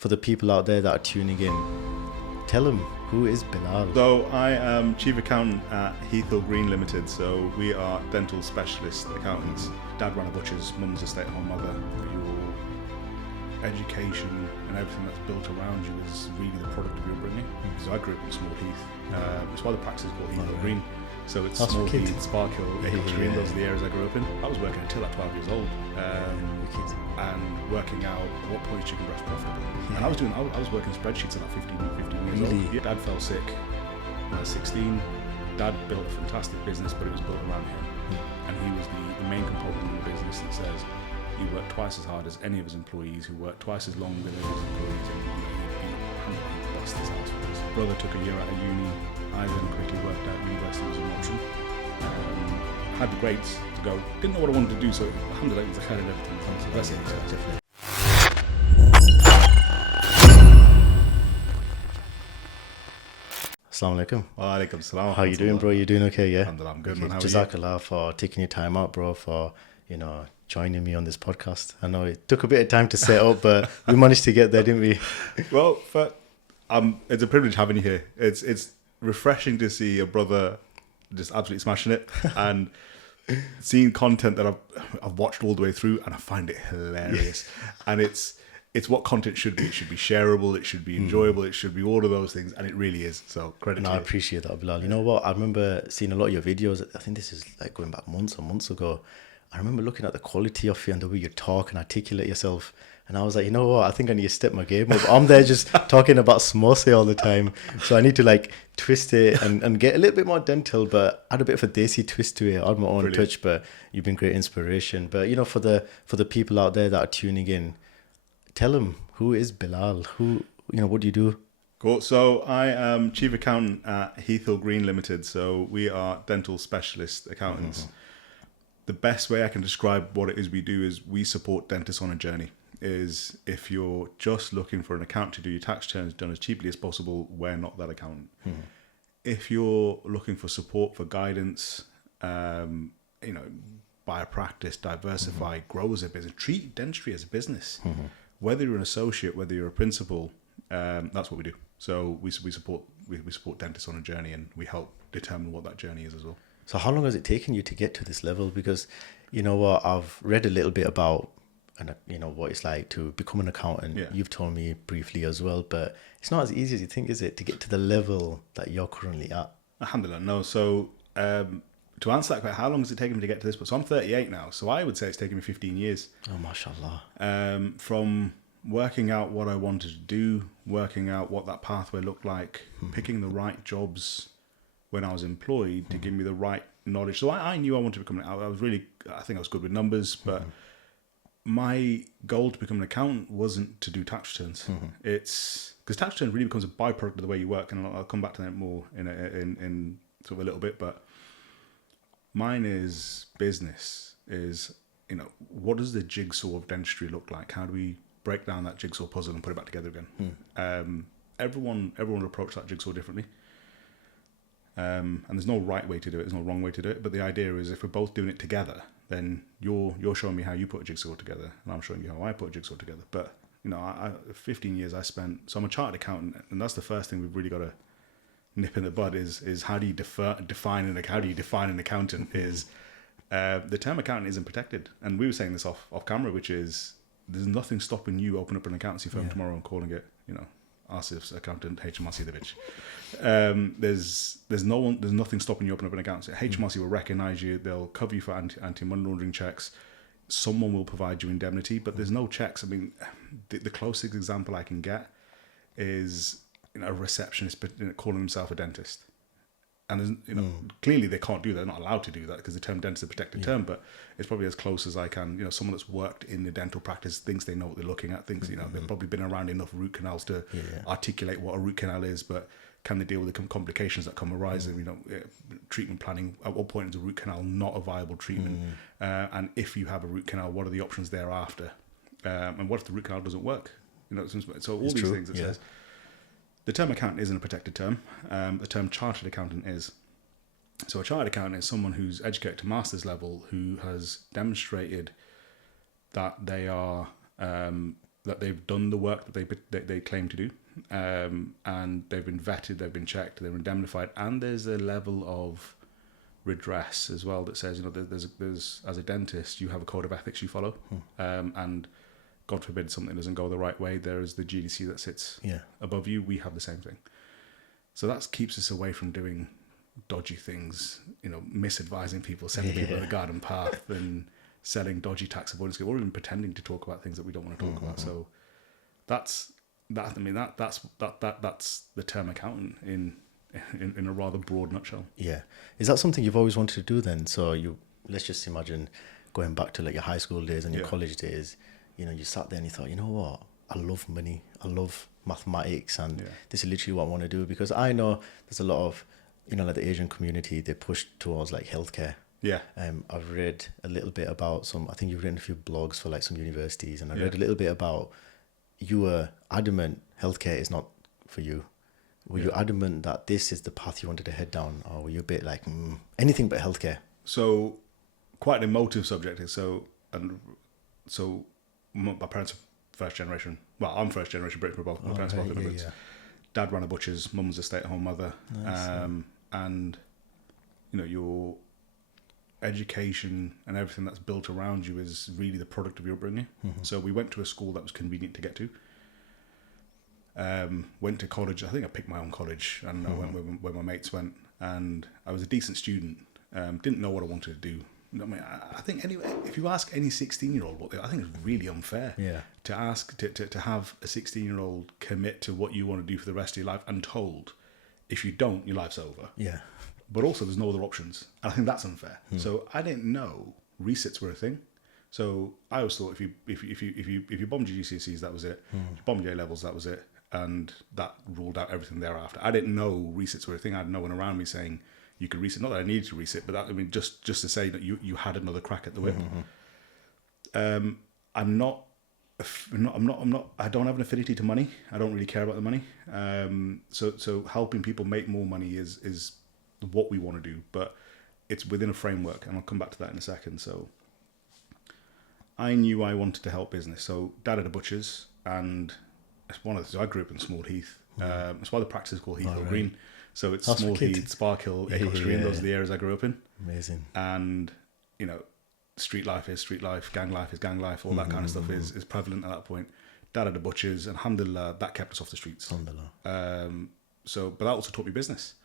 for the people out there that are tuning in, tell them, who is Bilal? So I am Chief Accountant at Heath Green Limited. So we are dental specialist accountants. Dad ran a butcher's, mum's a stay-at-home mother. Your education and everything that's built around you is really the product of your upbringing. So I grew up in Small Heath. It's why the practice is called Heath Green. So it's Small Heath, Sparkhill, Accountant Green. Those are the areas I grew up in. I was working until like 12 years old, and working out at what point is chicken breast profitable. And I was working spreadsheets at like 15 years old. Yeah. Dad fell sick when I was 16. Dad built a fantastic business, but it was built around him. And he was the main component in the business that says he worked twice as hard as any of his employees, who worked twice as long with his employees, and he bust his house with us. Brother took a year out of uni. I then quickly worked out university was an option. Had the grades to go. Didn't know what I wanted to do, so alhamdulillah, I had everything. So that's it. Definitely. Assalamu alaikum. Wa alaikum salam. How you doing, bro? You doing okay? Yeah. Alhamdulillah, I'm good, man. How are you? Jazakallah for taking your time out, bro. For joining me on this podcast. I know it took a bit of time to set up, but we managed to get there, didn't we? Well, it's a privilege having you here. It's refreshing to see a brother just absolutely smashing it, and seeing content that I've watched all the way through, and I find it hilarious. And it's what content should be. It should be shareable. It should be enjoyable. It should be all of those things, and it really is. So credit to you. I appreciate that, Bilal. You know what? I remember seeing a lot of your videos. I think this is like going back months ago. I remember looking at the quality of you and the way you talk and articulate yourself. And I was like, you know what? I think I need to step my game up. I'm there just talking about samosa all the time. So I need to like twist it and get a little bit more dental, but add a bit of a desi twist to it, add my own touch. But you've been great inspiration. But, for the people out there that are tuning in, tell them, who is Bilal? What do you do? Cool. So I am Chief Accountant at Heath Green Limited. So we are dental specialist accountants. The best way I can describe what it is we do is we support dentists on a journey. Is if you're just looking for an accountant to do your tax returns done as cheaply as possible, we're not that accountant. If you're looking for support, for guidance, buy a practice, diversify, grow as a business, treat dentistry as a business. Whether you're an associate, whether you're a principal, that's what we do. So we support dentists on a journey, and we help determine what that journey is as well. So how long has it taken you to get to this level? Because you know what, I've read a little bit about what it's like to become an accountant. Yeah. You've told me briefly as well, but it's not as easy as you think, is it, to get to the level that you're currently at? Alhamdulillah, no. So to answer that question, how long has it taken me to get to this? So I'm 38 now, so I would say it's taken me 15 years. Oh, mashallah. From working out what I wanted to do, working out what that pathway looked like, picking the right jobs when I was employed to give me the right knowledge. So I knew I wanted to become I think I was good with numbers, but my goal to become an accountant wasn't to do tax returns. It's because tax return really becomes a byproduct of the way you work, and I'll come back to that more in sort of a little bit. But mine is business. Is what does the jigsaw of dentistry look like? How do we break down that jigsaw puzzle and put it back together again? Everyone will approach that jigsaw differently. And there's no right way to do it, there's no wrong way to do it, but the idea is if we're both doing it together, then you're showing me how you put a jigsaw together, and I'm showing you how I put a jigsaw together. But 15 years I spent, so I'm a chartered accountant, and that's the first thing we've really got to nip in the bud is how do you define an accountant? Is the term accountant isn't protected, and we were saying this off camera, which is there's nothing stopping you open up an accountancy firm tomorrow and calling it Asif's Accountant, HMRC the bitch. There's nothing stopping you open up an account. So HMRC will recognise you. They'll cover you for anti-money laundering checks. Someone will provide you indemnity, but there's no checks. I mean, the closest example I can get is a receptionist calling himself a dentist. And clearly they can't do that. They're not allowed to do that because the term dentist is a protected term, but it's probably as close as I can. Someone that's worked in the dental practice thinks they know what they're looking at, thinks, they've probably been around enough root canals to articulate what a root canal is, but can they deal with the complications that come arising? Treatment planning, at what point is a root canal not a viable treatment? And if you have a root canal, what are the options thereafter? And what if the root canal doesn't work? So all these things it says. The term accountant isn't a protected term. The term chartered accountant is. So a chartered accountant is someone who's educated to master's level, who has demonstrated that they are that they've done the work that they claim to do, and they've been vetted, they've been checked, they're indemnified, and there's a level of redress as well that says, you know, there's as a dentist, you have a code of ethics you follow, and God forbid something doesn't go the right way, there is the GDC that sits above you. We have the same thing, so that keeps us away from doing dodgy things, you know, misadvising people, sending people on the garden path, and selling dodgy tax avoidance, or even pretending to talk about things that we don't want to talk about. So that's that. I mean, that's the term accountant in a rather broad nutshell. Yeah. Is that something you've always wanted to do then? So let's just imagine going back to like your high school days and your college days, you know, you sat there and you thought, you know what, I love money, I love mathematics, and this is literally what I want to do. Because I know there's a lot of, you know, like the Asian community, they push towards like healthcare. Yeah. I've read a little bit about I think you've written a few blogs for like some universities, and I read a little bit about, you were adamant healthcare is not for you. Were you adamant that this is the path you wanted to head down, or were you a bit like, anything but healthcare? So, quite an emotive subject. So my parents are first generation. Well, I'm first generation British, but both my parents are both immigrants. Dad ran a butcher's, mum was a stay-at-home mother. Nice. And, you know, your education and everything that's built around you is really the product of your upbringing. So we went to a school that was convenient to get to. Went to college. I think I picked my own college, and I went where my mates went. And I was a decent student. Didn't know what I wanted to do. I mean, I think anyway, if you ask any 16-year-old, I think it's really unfair to ask to have a 16-year-old commit to what you want to do for the rest of your life, and told if you don't, your life's over. Yeah. But also, there's no other options. And I think that's unfair. So I didn't know resits were a thing. So I always thought if you bombed your GCSEs, that was it. If you bombed your A levels, that was it, and that ruled out everything thereafter. I didn't know resits were a thing. I had no one around me saying you could resit. Not that I needed to resit, but that, I mean, just to say that you had another crack at the whip. I'm not. I don't have an affinity to money. I don't really care about the money. So helping people make more money is what we want to do, but it's within a framework, and I'll come back to that in a second. So I knew I wanted to help business. So Dad had a butcher's, and it's one of the things. I grew up in Small Heath. That's why the practice is called Heath Hill Green. So it's Small Heath, Sparkhill, Acox Green. Those are the areas I grew up in. Amazing. And, you know, street life is street life, gang life is gang life, all that kind of stuff is prevalent at that point. Dad had a butcher's, and alhamdulillah, that kept us off the streets. Alhamdulillah. But that also taught me business.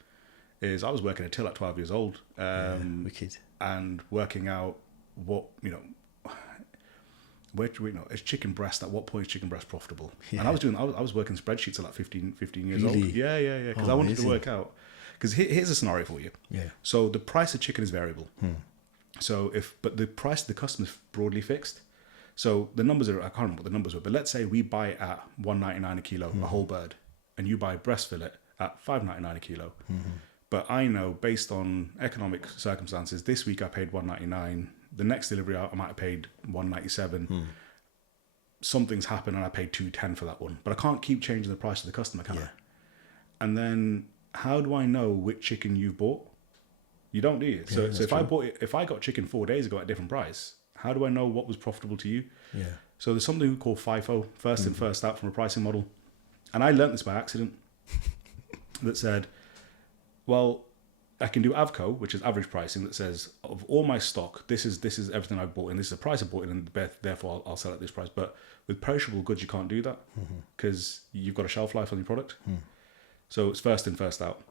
I was working a till at 12 years old, wicked. And working out what, you know, where do we know, is chicken breast, at what point is chicken breast profitable? And I was working spreadsheets at like 15 years old. Yeah. Because I wanted to work out, because here's a scenario for you. Yeah. So the price of chicken is variable. So but the price of the customer is broadly fixed. So the numbers are, I can't remember what the numbers were, but let's say we buy it at $1.99 a kilo, a whole bird, and you buy breast fillet at $5.99 a kilo. But I know, based on economic circumstances, this week I paid $1.99. The next delivery I might have paid $1.97. Something's happened and I paid $2.10 for that one. But I can't keep changing the price to the customer, can I? And then how do I know which chicken you've bought? You don't, do you? So if I got chicken 4 days ago at a different price, how do I know what was profitable to you? Yeah. So there's something we call FIFO, first in, first out, from a pricing model. And I learnt this by accident. That said, well, I can do AVCO, which is average pricing, that says, of all my stock, this is everything I've bought in, this is the price I bought in, and therefore I'll sell at this price. But with perishable goods, you can't do that, because you've got a shelf life on your product. So it's first in, first out.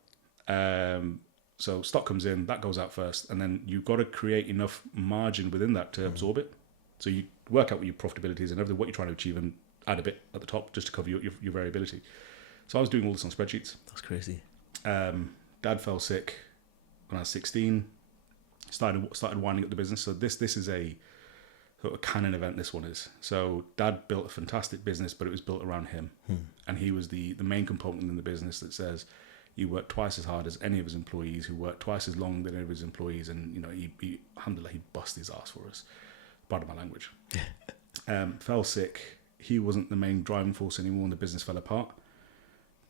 So stock comes in, that goes out first, and then you've got to create enough margin within that to absorb it. So you work out what your profitability is and everything, what you're trying to achieve, and add a bit at the top just to cover your variability. So I was doing all this on spreadsheets. That's crazy. Dad fell sick when I was 16. Started winding up the business. So this is a sort of canon event. This one is. So Dad built a fantastic business, but it was built around him, and he was the main component in the business that says he worked twice as hard as any of his employees, who worked twice as long than any of his employees, and you know he alhamdulillah, he bust his ass for us. Pardon my language. Fell sick. He wasn't the main driving force anymore, and the business fell apart.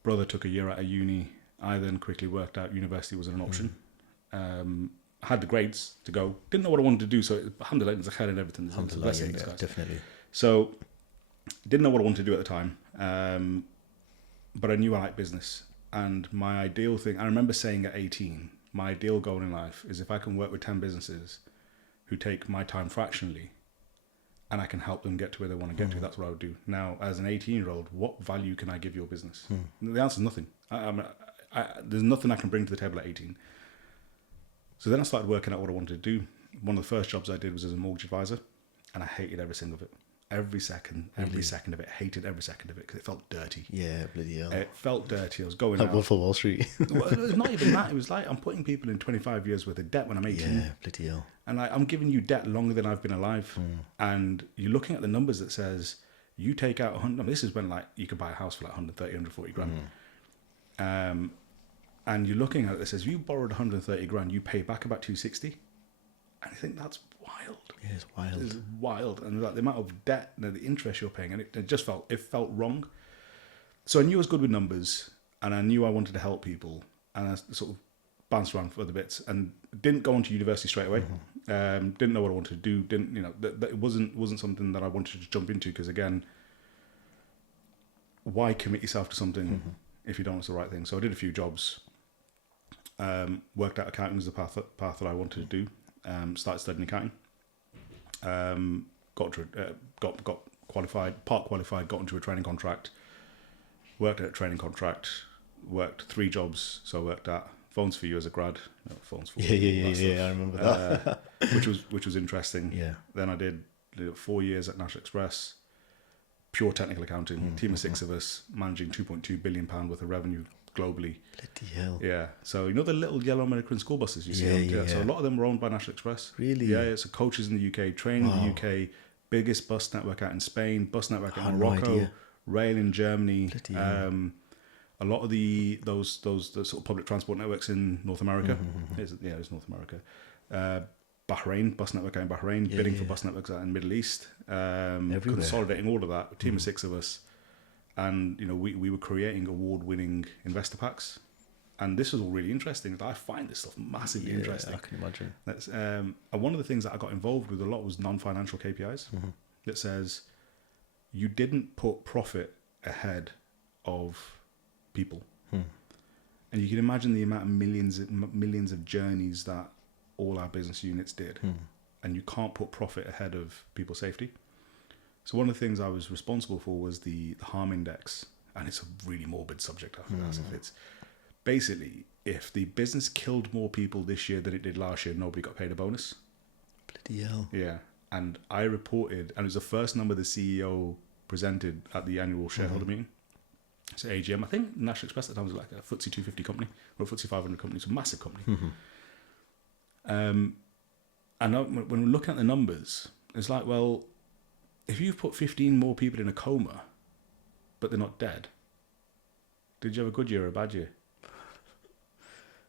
Brother took a year out of uni. I then quickly worked out university wasn't an option. I had the grades to go. Didn't know what I wanted to do, so alhamdulillah, there's a khair in everything. There's a blessing in disguise. Definitely. So Didn't know what I wanted to do at the time, but I knew I liked business. And my ideal thing, I remember saying at 18, my ideal goal in life is if I can work with 10 businesses who take my time fractionally and I can help them get to where they want to get to, that's what I would do. Now, as an 18-year-old, what value can I give your business? The answer is nothing. There's nothing I can bring to the table at 18. So then I started working out what I wanted to do. One of the first jobs I did was as a mortgage advisor, and I hated every single of it. Every second of it. Hated every second of it because it felt dirty. Yeah, bloody hell. It felt dirty. I was going Like out. Wolf of Wall Street. Well, it was not even that. It was like I'm putting people in 25 years worth of debt when I'm 18. Yeah, bloody hell. And I'm giving you debt longer than I've been alive. And you're looking at the numbers that says you take out 100. I mean, this is when like you could buy a house for like 130, 140 grand. And you're looking at it that says you borrowed 130 grand, you pay back about 260. And I think that's wild. Yeah, it's wild. It's wild. And like the amount of debt and the interest you're paying, and it just felt wrong. So I knew I was good with numbers, and I knew I wanted to help people, and I sort of bounced around for other bits, and didn't go on to university straight away. Didn't know what I wanted to do. That it wasn't something that I wanted to jump into, because again, why commit yourself to something if you don't know it's the right thing? So I did a few jobs. Worked out accounting was the path that I wanted to do. Started studying accounting. Got qualified, part qualified. Got into a training contract. Worked at a training contract. Worked 3 jobs. So I worked at Phones for You as a grad. No, Phones for Yeah. I remember that. which was interesting. Yeah. Then I did 4 years at National Express. Pure technical accounting. Team of 6 of us, managing £2.2 billion worth of revenue globally. Bloody hell. Yeah. So the little yellow American school buses you see? Yeah. So a lot of them were owned by National Express. Really? Yeah. So coaches in the UK, training in the UK, biggest bus network out in Spain, bus network out in no Morocco, idea. rail in Germany. Bloody hell. A lot of those sort of public transport networks in North America. It's North America. Bahrain, bus network out in Bahrain, bidding for bus networks out in the Middle East. Consolidating all of that, a team of 6 of us. And we were creating award-winning investor packs, and this was all really interesting. I find this stuff massively interesting. I can imagine. That's and one of the things that I got involved with a lot was non-financial KPIs. That says you didn't put profit ahead of people, and you can imagine the amount of millions of journeys that all our business units did, and you can't put profit ahead of people's safety. So one of the things I was responsible for was the harm index, and it's a really morbid subject. I think it's basically if the business killed more people this year than it did last year, nobody got paid a bonus. Bloody hell. Yeah, and I reported, and it was the first number the CEO presented at the annual shareholder meeting. So AGM, I think National Express at the time was like a FTSE 250 company or a FTSE 500 company, it's a massive company. And when we're looking at the numbers, it's like, well, if you've put 15 more people in a coma, but they're not dead, did you have a good year or a bad year?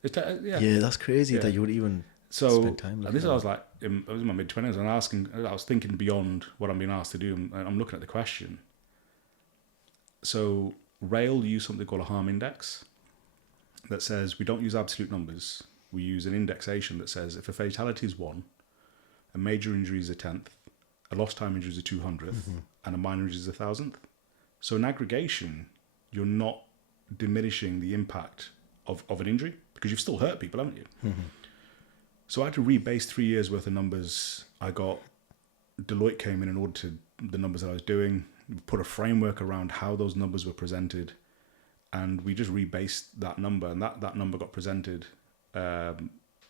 Yeah, that's crazy that you would even spend time like this. I was like, I was in my mid-20s, and I was thinking beyond what I'm being asked to do, and I'm looking at the question. So Rail use something called a harm index that says we don't use absolute numbers. We use an indexation that says if a fatality is 1, a major injury is a 10th, a lost time injury is a 200th, and a minor injury is a 1000th. So in aggregation, you're not diminishing the impact of an injury because you've still hurt people, haven't you? So I had to rebase 3 years worth of numbers. Deloitte came in and audited the numbers that I was doing, put a framework around how those numbers were presented, and we just rebased that number, and that number got presented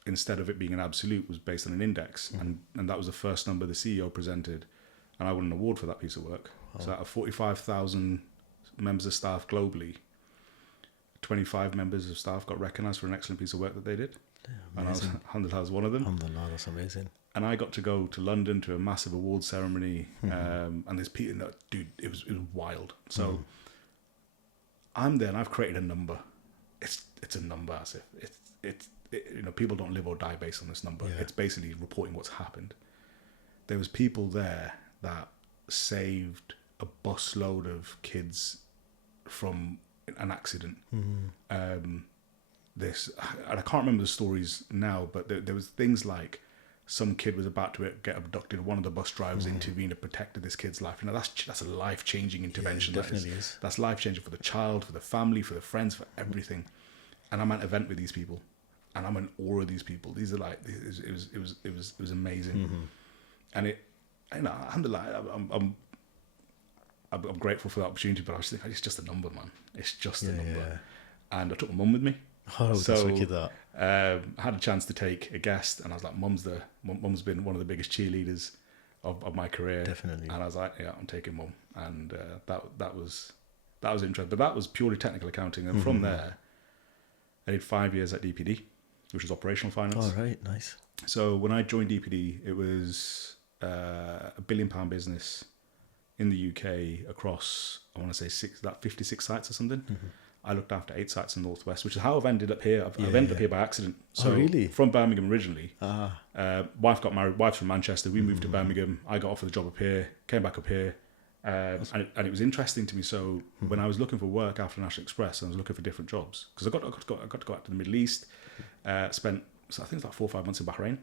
instead of it being an absolute, was based on an index, and that was the first number the CEO presented, and I won an award for that piece of work. So out of 45,000 members of staff globally, 25 members of staff got recognised for an excellent piece of work that they did. And I was one of them. Alhamdulillah, that's amazing. And I got to go to London to a massive awards ceremony, and there's people, dude, it was wild. So I'm there, and I've created a number. It's a number, as if it's people don't live or die based on this number. It's basically reporting what's happened. There was people there that saved a busload of kids from an accident. And I can't remember the stories now, but there was things like some kid was about to get abducted. One of the bus drivers intervened to protect this kid's life. You know, that's a life-changing intervention. Yeah, it definitely is. That's life-changing for the child, for the family, for the friends, for everything. And I'm at an event with these people, and I'm in awe of these people. These are like, it was amazing. And alhamdulillah, I'm grateful for the opportunity, but I was thinking, it's just a number, man. It's just a number. Yeah. And I took my mum with me. Oh, that's wicked, that. I had a chance to take a guest, and I was like, Mum's been one of the biggest cheerleaders of my career. Definitely. And I was like, yeah, I'm taking Mum. And that was interesting. But that was purely technical accounting. And from there, I did 5 years at DPD, which was operational finance. Oh, right, nice. So when I joined DPD, it was a £1 billion business in the UK across, I want to say 56 sites or something. I looked after 8 sites in the Northwest, which is how I've ended up here. I've ended up here by accident. So really? From Birmingham originally. Wife got married. Wife's from Manchester. We moved to Birmingham. I got offered the job up here, came back up here. And it was interesting to me. So when I was looking for work after National Express, I was looking for different jobs. Because I got to go out to the Middle East. Spent, so I think it's like 4 or 5 months in Bahrain.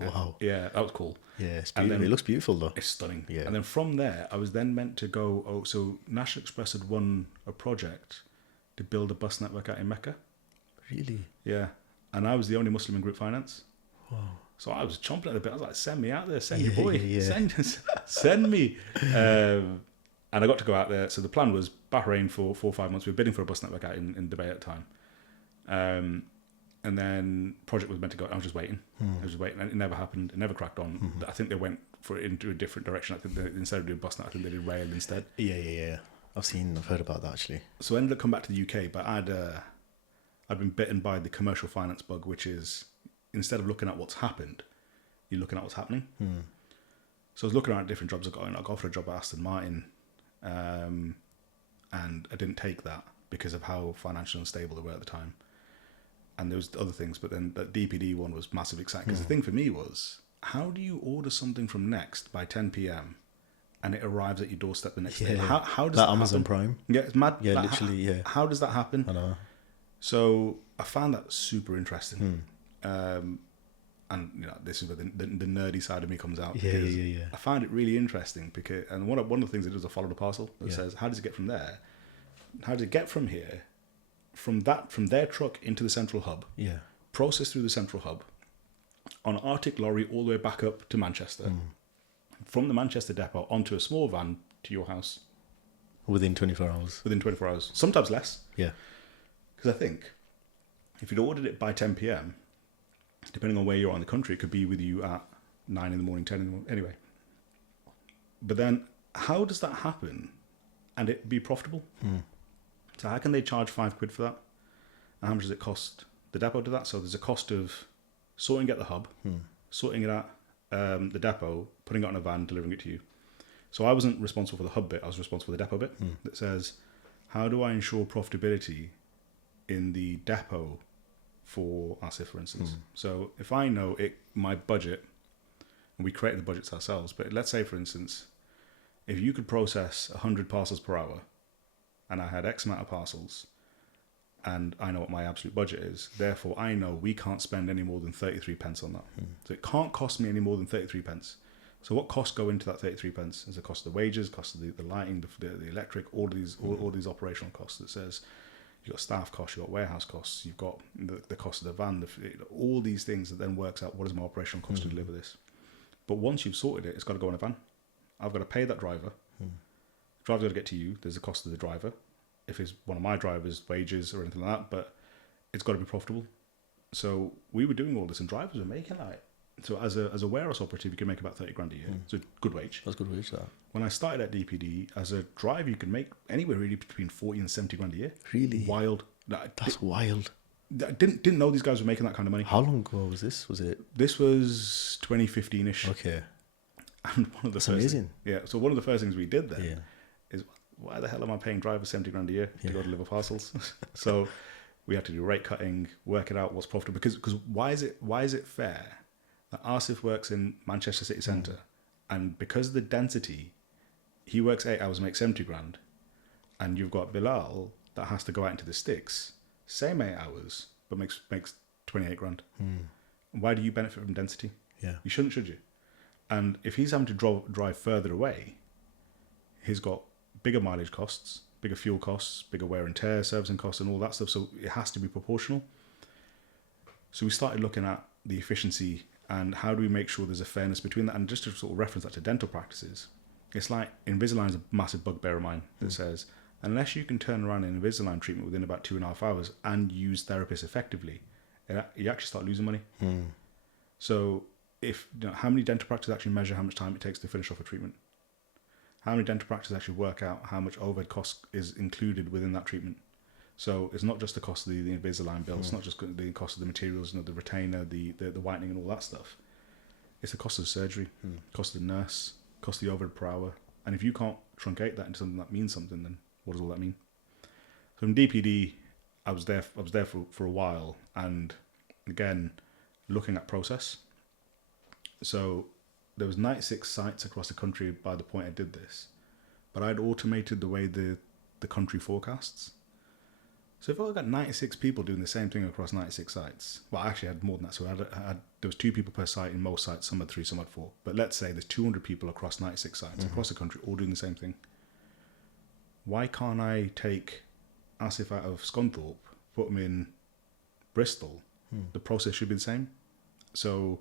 Wow. Yeah, that was cool. Yeah, it's beautiful. It looks beautiful, though. It's stunning. Yeah. And then from there, I was then meant to go... so National Express had won a project to build a bus network out in Mecca. Really? Yeah. And I was the only Muslim in group finance. Wow. So I was chomping at the bit. I was like, send me out there. Send your boy. Yeah. Send me. And I got to go out there. So the plan was Bahrain for 4 or 5 months. We were bidding for a bus network out in Dubai at the time. And then project was meant to go. I was just waiting. I was just waiting. And it never happened. It never cracked on. I think they went into a different direction. I think instead of doing bus network, I think they did rail instead. Yeah. I've heard about that, actually. So I ended up coming back to the UK, but I'd been bitten by the commercial finance bug, which is instead of looking at what's happened, you're looking at what's happening. So I was looking at different jobs. I got offered a job at Aston Martin, and I didn't take that because of how financially unstable they were at the time. And there was other things, but then the DPD one was massively exciting. Because the thing for me was, how do you order something from Next by 10 p.m. and it arrives at your doorstep the next day? How does that Amazon happen? Prime? Yeah, it's mad. Yeah, Like, literally, yeah. How does that happen? I know. So I found that super interesting. And this is where the nerdy side of me comes out. Yeah. I found it really interesting because, and one of the things I did was I followed a parcel that says, how does it get from there? How does it get from here? From their truck into the central hub, processed through the central hub, on an Arctic lorry all the way back up to Manchester, from the Manchester depot onto a small van to your house. Within 24 hours. Within 24 hours. Sometimes less. Yeah. Because I think if you'd ordered it by 10 p.m., depending on where you are in the country, it could be with you at 9 in the morning, 10 in the morning. Anyway. But then, how does that happen and it be profitable? So how can they charge £5 for that? And how much does it cost the depot to that? So there's a cost of sorting it at the hub, sorting it at the depot, putting it on a van, delivering it to you. So I wasn't responsible for the hub bit, I was responsible for the depot bit that says, how do I ensure profitability in the depot for Asif, for instance? So if I know my budget, and we created the budgets ourselves, but let's say, for instance, if you could process 100 parcels per hour, and I had X amount of parcels, and I know what my absolute budget is, therefore I know we can't spend any more than 33 pence on that. So it can't cost me any more than 33 pence. So what costs go into that 33 pence is the cost of the wages, cost of the lighting, the electric, all these operational costs. That says you've got staff costs, you've got warehouse costs, you've got the cost of the van, all these things that then works out what is my operational cost to deliver this. But once you've sorted it, it's got to go in a van. I've got to pay that driver. Driver's got to get to you. There's the cost of the driver. If it's one of my drivers' wages or anything like that, but it's got to be profitable. So we were doing all this, and drivers were making so as a warehouse operative, you can make about 30 grand a year. It's a good wage. That's good wage, that. When I started at DPD, as a driver, you could make anywhere really between 40 and 70 grand a year. Really? Wild. That's wild. I didn't know these guys were making that kind of money. How long ago was this? This was 2015-ish. Okay. And That's amazing. So one of the first things we did there is, why the hell am I paying drivers 70 grand a year to go deliver parcels? So we had to do rate cutting, work it out what's profitable. Because why is it fair that Asif works in Manchester city centre, and because of the density, he works 8 hours and makes 70 grand, and you've got Bilal that has to go out into the sticks, same 8 hours, but makes 28 grand. Why do you benefit from density? Yeah. You shouldn't, should you? And if he's having to drive further away, he's got bigger mileage costs, bigger fuel costs, bigger wear and tear, servicing costs, and all that stuff. So it has to be proportional. So we started looking at the efficiency and how do we make sure there's a fairness between that. And just to sort of reference that to dental practices, it's like Invisalign is a massive bugbear of mine that says, unless you can turn around an Invisalign treatment within about 2.5 hours and use therapists effectively, you actually start losing money. So if how many dental practices actually measure how much time it takes to finish off a treatment? How many dental practices actually work out how much overhead cost is included within that treatment? So it's not just the cost of the Invisalign bill. It's not just the cost of the materials, the retainer, the whitening, and all that stuff. It's the cost of the surgery, cost of the nurse, cost of the overhead per hour. And if you can't truncate that into something that means something, then what does all that mean? So in DPD, I was there for a while, and again, looking at process. So there was 96 sites across the country by the point I did this, but I'd automated the way the country forecasts. So if I got 96 people doing the same thing across 96 sites, well, I actually had more than that. So there was 2 people per site in most sites. Some had 3, some had 4. But let's say there's 200 people across 96 sites across the country, all doing the same thing. Why can't I take Asif out of Scunthorpe, put him in Bristol? The process should be the same. So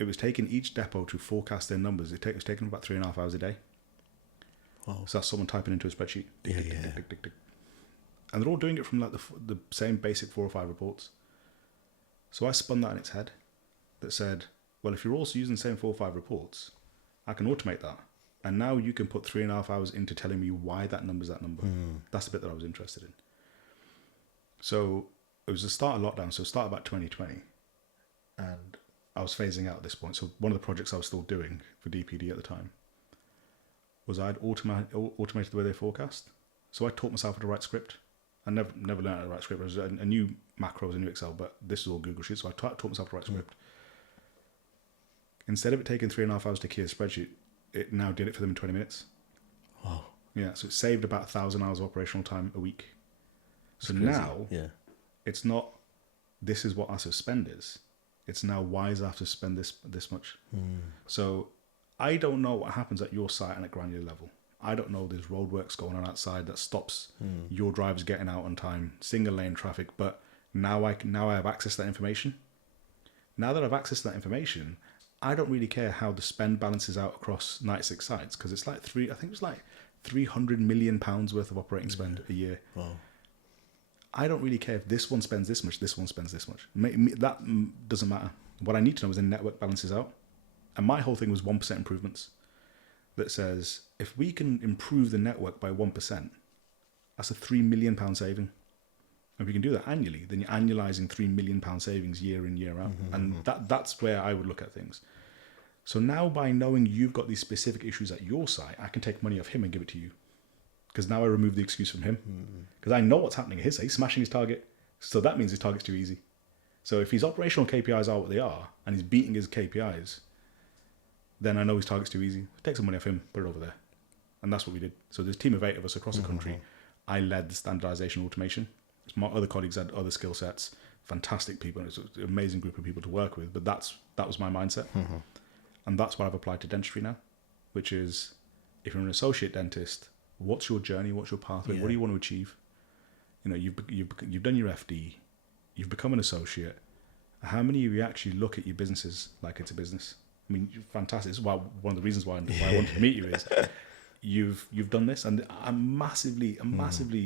it was taking each depot to forecast their numbers. It was taking about 3.5 hours a day. Wow. So that's someone typing into a spreadsheet. Yeah. Tick. And they're all doing it from like the same basic 4 or 5 reports. So I spun that in its head that said, well, if you're also using the same 4 or 5 reports, I can automate that. And now you can put 3.5 hours into telling me why that number's that number. That's the bit that I was interested in. So it was the start of lockdown. So start about 2020. And I was phasing out at this point. So one of the projects I was still doing for DPD at the time was I'd automated the way they forecast. So I taught myself how to write script. I never learned how to write script. I knew macros, I knew Excel, but this is all Google Sheets. So I taught myself to write script. Instead of it taking 3.5 hours to key a spreadsheet, it now did it for them in 20 minutes. Wow. Yeah, so it saved about 1,000 hours of operational time a week. So That's crazy. now, it's not, this is what Asif's spend is. It's now, why is I have to spend this much? So I don't know what happens at your site and at granular level. I don't know there's roadworks going on outside that stops your drivers getting out on time, single lane traffic, but now I have access to that information. Now that I've access to that information, I don't really care how the spend balances out across 96 sites, because it's like £300 million worth of operating spend a year. Wow. I don't really care if this one spends this much, this one spends this much. That doesn't matter. What I need to know is the network balances out. And my whole thing was 1% improvements. That says, if we can improve the network by 1%, that's a £3 million saving. And if you can do that annually, then you're annualizing £3 million savings year in, year out. And that's where I would look at things. So now by knowing you've got these specific issues at your site, I can take money off him and give it to you. Because now I remove the excuse from him. Because I know what's happening at his site. He's smashing his target. So that means his target's too easy. So if his operational KPIs are what they are, and he's beating his KPIs, then I know his target's too easy. Take some money off him, put it over there. And that's what we did. So there's a team of 8 of us across the country. I led the standardization automation. My other colleagues had other skill sets, fantastic people. It was an amazing group of people to work with, but that was my mindset. And that's what I've applied to dentistry now, which is, if you're an associate dentist, what's your journey? What's your pathway? What do you want to achieve? You know, you've done your FD, you've become an associate. How many of you actually look at your businesses like it's a business? I mean, fantastic. This is one of the reasons why I wanted to meet you is you've done this, and I'm massively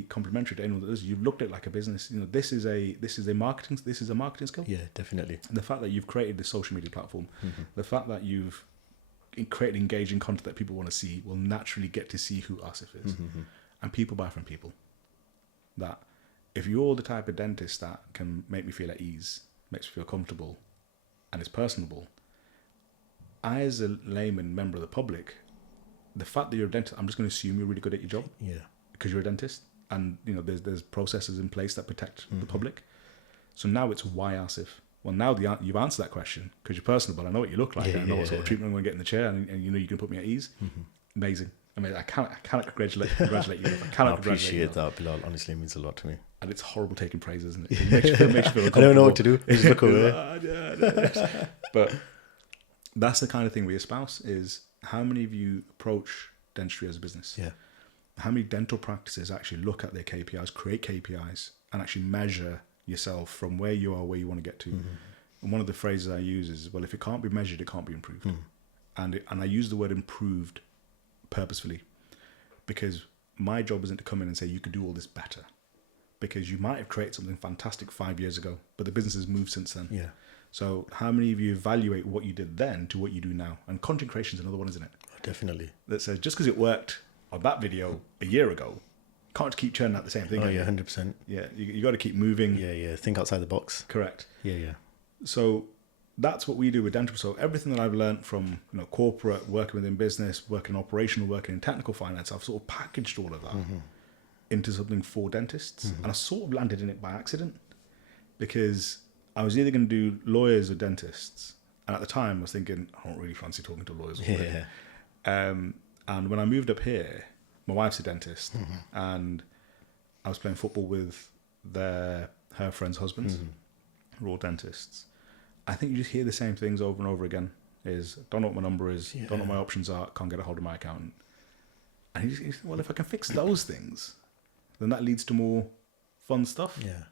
complimentary to anyone that does. You've looked at it like a business. You know, this is a marketing skill. Yeah, definitely. And the fact that you've created this social media platform, the fact that you've created engaging content that people want to see, will naturally get to see who Asif is. And people buy from people. That if you're the type of dentist that can make me feel at ease, makes me feel comfortable, and is personable, I, as a layman member of the public, the fact that you're a dentist, I'm just going to assume you're really good at your job. Yeah. Because you're a dentist, and you know there's processes in place that protect the public. So now it's why Asif. Well, now you've answered that question because you're personable. I know what you look like. I know what sort of treatment I'm going to get in the chair, and you know you can put me at ease. Amazing. I mean, I cannot congratulate you. I appreciate that, Bilal. Honestly, it means a lot to me. And it's horrible taking praise, isn't it? It makes you feel I don't know what to do. I just look away. But that's the kind of thing we espouse, is how many of you approach dentistry as a business? Yeah. How many dental practices actually look at their KPIs, create KPIs, and actually measure yourself from where you are, where you want to get to? And one of the phrases I use is, well, if it can't be measured, it can't be improved. And I use the word improved purposefully, because my job isn't to come in and say you could do all this better, because you might have created something fantastic 5 years ago, but the business has moved since then. Yeah. So how many of you evaluate what you did then to what you do now? And content creation is another one, isn't it? Definitely. That says just because it worked on that video a year ago, can't keep churning out the same thing. Oh yeah, 100%. Yeah, you got to keep moving. Yeah. Think outside the box. Correct. Yeah. So that's what we do with dental. So everything that I've learned from corporate, working within business, working operational, working in technical finance, I've sort of packaged all of that into something for dentists, and I sort of landed in it by accident, because I was either going to do lawyers or dentists, and at the time I was thinking I don't really fancy talking to lawyers. Yeah. And when I moved up here, my wife's a dentist, and I was playing football with her friends' husbands, who are all dentists. I think you just hear the same things over and over again. Is don't know what my number is, don't know what my options are, can't get a hold of my accountant. And you think, well, if I can fix those things, then that leads to more fun stuff. Yeah.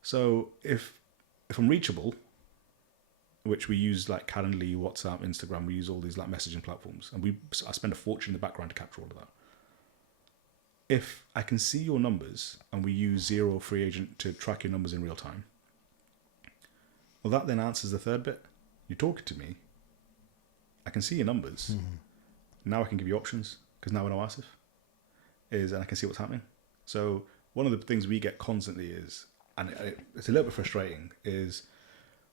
So if I'm reachable, which we use like Calendly, WhatsApp, Instagram, we use all these like messaging platforms, and I spend a fortune in the background to capture all of that. If I can see your numbers, and we use Xero Free Agent to track your numbers in real time, well, that then answers the third bit. You're talking to me. I can see your numbers. Now I can give you options, because now I know Asif and I can see what's happening. So one of the things we get constantly is, and it's a little bit frustrating, is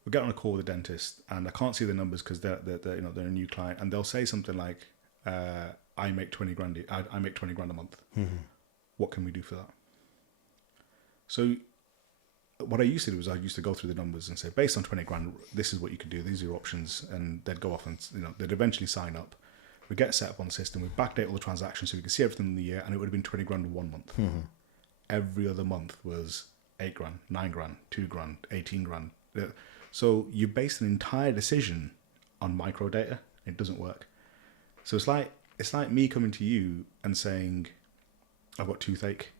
we get on a call with a dentist and I can't see the numbers because they're a new client, and they'll say something like, I make 20 grand. I make 20 grand a month. What can we do for that? So what I used to do is I used to go through the numbers and say, based on 20 grand, this is what you could do. These are your options. And they'd go off and, they'd eventually sign up. We get set up on the system. We backdate all the transactions so we can see everything in the year. And it would have been 20 grand in 1 month. Every other month was 8 grand, 9 grand, 2 grand, 18 grand. So you base an entire decision on micro data. It doesn't work. So it's like me coming to you and saying, I've got toothache.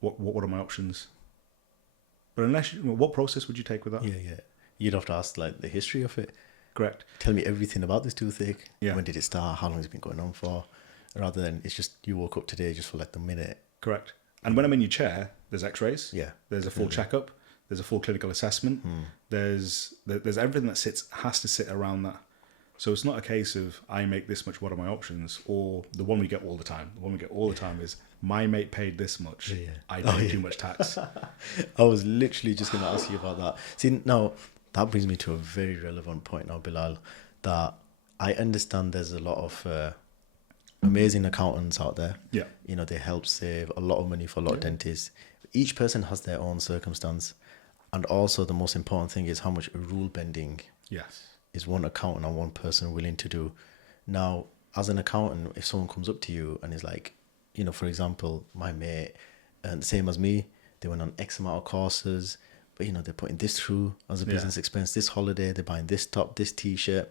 What are my options? But unless what process would you take with that? Yeah. You'd have to ask like the history of it. Correct. Tell me everything about this toothache. Yeah. When did it start? How long has it been going on for? Rather than it's just you woke up today just for like the minute. Correct. And when I'm in your chair, there's X-rays. Yeah. There's a full checkup. There's a full clinical assessment. There's everything that has to sit around that. So it's not a case of I make this much, what are my options? Or the one we get all the time. The one we get all the time is my mate paid this much. Yeah. I paid too much tax. I was literally just going to ask you about that. See, now that brings me to a very relevant point now, Bilal, that I understand there's a lot of amazing accountants out there. Yeah. They help save a lot of money for a lot of dentists. Each person has their own circumstance. And also the most important thing is how much rule bending is one accountant and one person willing to do. Now, as an accountant, if someone comes up to you and is like, for example, my mate, and same as me, they went on X amount of courses, but they're putting this through as a business expense, this holiday, they're buying this top, this t-shirt.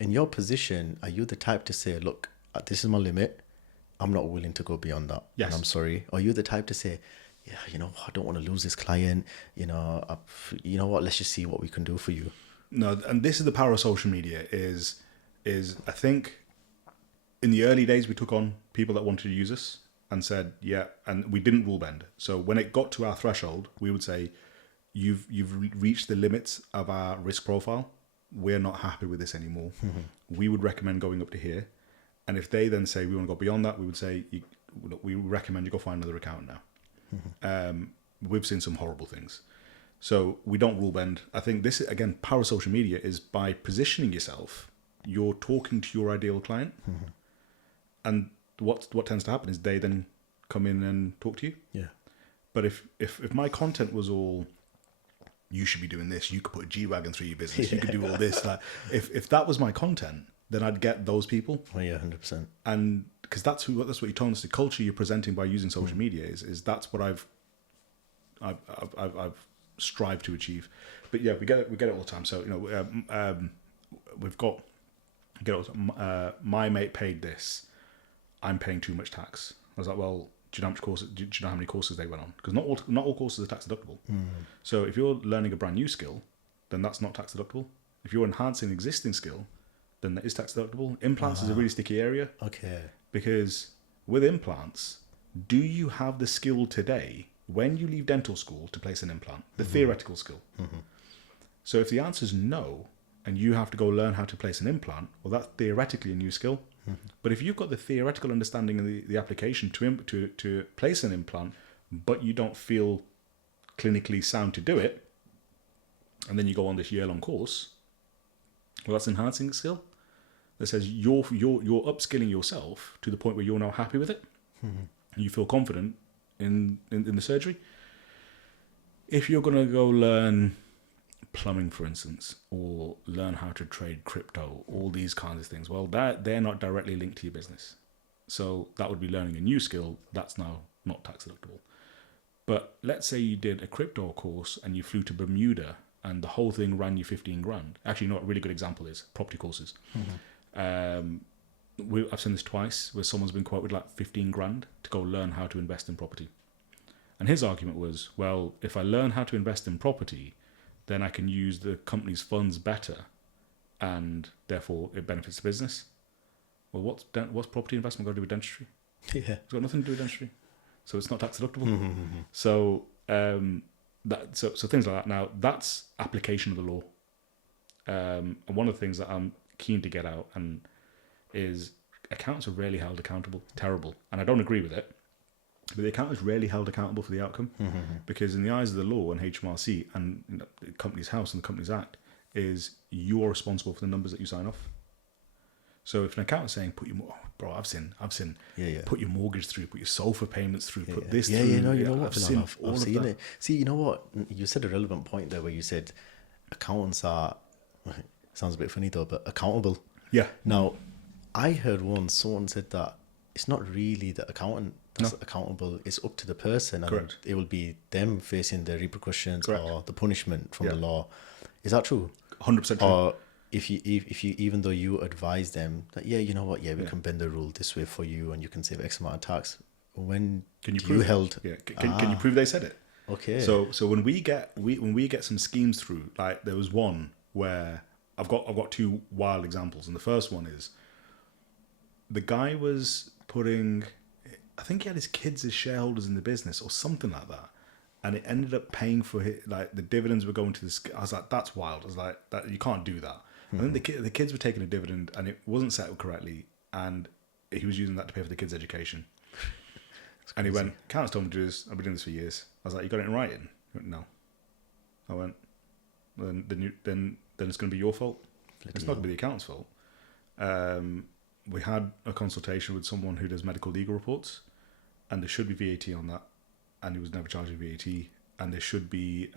In your position, are you the type to say, look, this is my limit, I'm not willing to go beyond that, and I'm sorry? Or are you the type to say, yeah, I don't want to lose this client, what, let's just see what we can do for you? No, and this is the power of social media is I think in the early days we took on people that wanted to use us and said, yeah, and we didn't rule bend. So when it got to our threshold, we would say, you've reached the limits of our risk profile. We're not happy with this anymore. We would recommend going up to here. And if they then say we want to go beyond that, we would say, we recommend you go find another account now. We've seen some horrible things. So we don't rule bend. I think this, again, power of social media is by positioning yourself, you're talking to your ideal client. And what tends to happen is they then come in and talk to you. Yeah. But if my content was all, you should be doing this, you could put a G-Wagon through your business, you could do all this. If that was my content, then I'd get those people. Oh yeah, 100%. And because that's what you told us, the culture you're presenting by using social media is that's what I've strived to achieve. But yeah, we get it all the time. So we've got, my mate paid this. I'm paying too much tax. I was like, well, do you know how much courses? Do you know how many courses they went on? Because not all courses are tax deductible. So if you're learning a brand new skill, then that's not tax deductible. If you're enhancing an existing skill, then that is tax deductible. Implants is a really sticky area. Okay. Because with implants, do you have the skill today when you leave dental school to place an implant? The theoretical skill. So if the answer is no, and you have to go learn how to place an implant, well, that's theoretically a new skill. But if you've got the theoretical understanding of the application to place an implant, but you don't feel clinically sound to do it, and then you go on this year-long course, well, that's enhancing the skill. That says you're upskilling yourself to the point where you're now happy with it. You feel confident in the surgery. If you're going to go learn plumbing, for instance, or learn how to trade crypto, all these kinds of things, well, they're not directly linked to your business. So that would be learning a new skill. That's now not tax deductible. But let's say you did a crypto course and you flew to Bermuda and the whole thing ran you 15 grand. Actually, you know what a really good example is? Property courses. I've seen this twice where someone's been quoted like 15 grand to go learn how to invest in property. And his argument was, well, if I learn how to invest in property, then I can use the company's funds better and therefore it benefits the business. Well, what's property investment got to do with dentistry? Yeah. It's got nothing to do with dentistry. So it's not tax deductible. So so things like that. Now, that's application of the law. And one of the things that I'm keen to get out is accountants are rarely held accountable. Terrible. And I don't agree with it. But the accountant is rarely held accountable for the outcome because in the eyes of the law and HMRC and the Companies House and the Companies Act is you are responsible for the numbers that you sign off. So if an accountant's saying, I've seen, put your mortgage through, put your SOFA payments through, put this through. You know what, I've seen I've seen it. See, you know what? You said a relevant point there where you said accountants are, sounds a bit funny though, but accountable. Yeah. Now, I heard once someone said that it's not really the accountant that's accountable, it's up to the person. Correct. And it will be them facing the repercussions Correct. or the punishment from the law. Is that true? 100% true. Or if you even though you advise them that you know what, we can bend the rule this way for you and you can save X amount of tax, when can you do prove you it? held Can you prove they said it? Okay. So when we get some schemes through, like there was one where I've got two wild examples, and the first one is the guy was putting, I think he had his kids as shareholders in the business or something like that, and it ended up paying for it. Like the dividends were going to this. I was like, that's wild. I was like, that you can't do that. I think the kids were taking a dividend and it wasn't set up correctly, and he was using that to pay for the kids' education. And he went, accountants told me to do this. I've been doing this for years. I was like, you got it in writing? He went, no. I went, then it's going to be your fault. It's not going to be the accountant's fault. We had a consultation with someone who does medical legal reports, and there should be VAT on that, and he was never charging VAT. And there should be,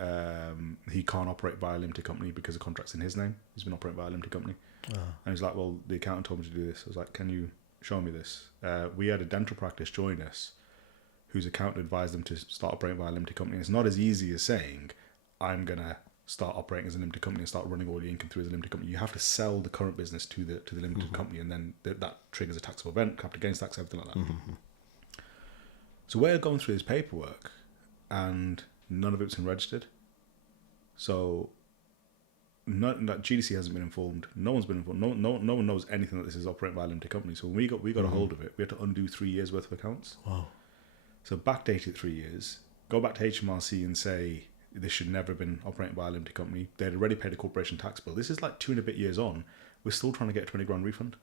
he can't operate via a limited company because the contract's in his name. He's been operating via a limited company. And he's like, well, the accountant told me to do this. I was like, can you show me this? We had a dental practice join us whose accountant advised them to start operating via a limited company. It's not as easy as saying, I'm going to start operating as a limited company and start running all the income through as a limited company. You have to sell the current business to the limited company, and then that triggers a taxable event, capital gains tax, everything like that. So we're going through this paperwork, and none of it's been registered. So that GDC hasn't been informed. No one's been informed. No one knows anything that this is operating by a limited company. So when we got a hold of it, we had to undo 3 years worth of accounts. Wow. So backdate it 3 years, go back to HMRC and say this should never have been operating by a limited company. They'd already paid a corporation tax bill. This is like 2 and a bit years on. We're still trying to get a 20 grand refund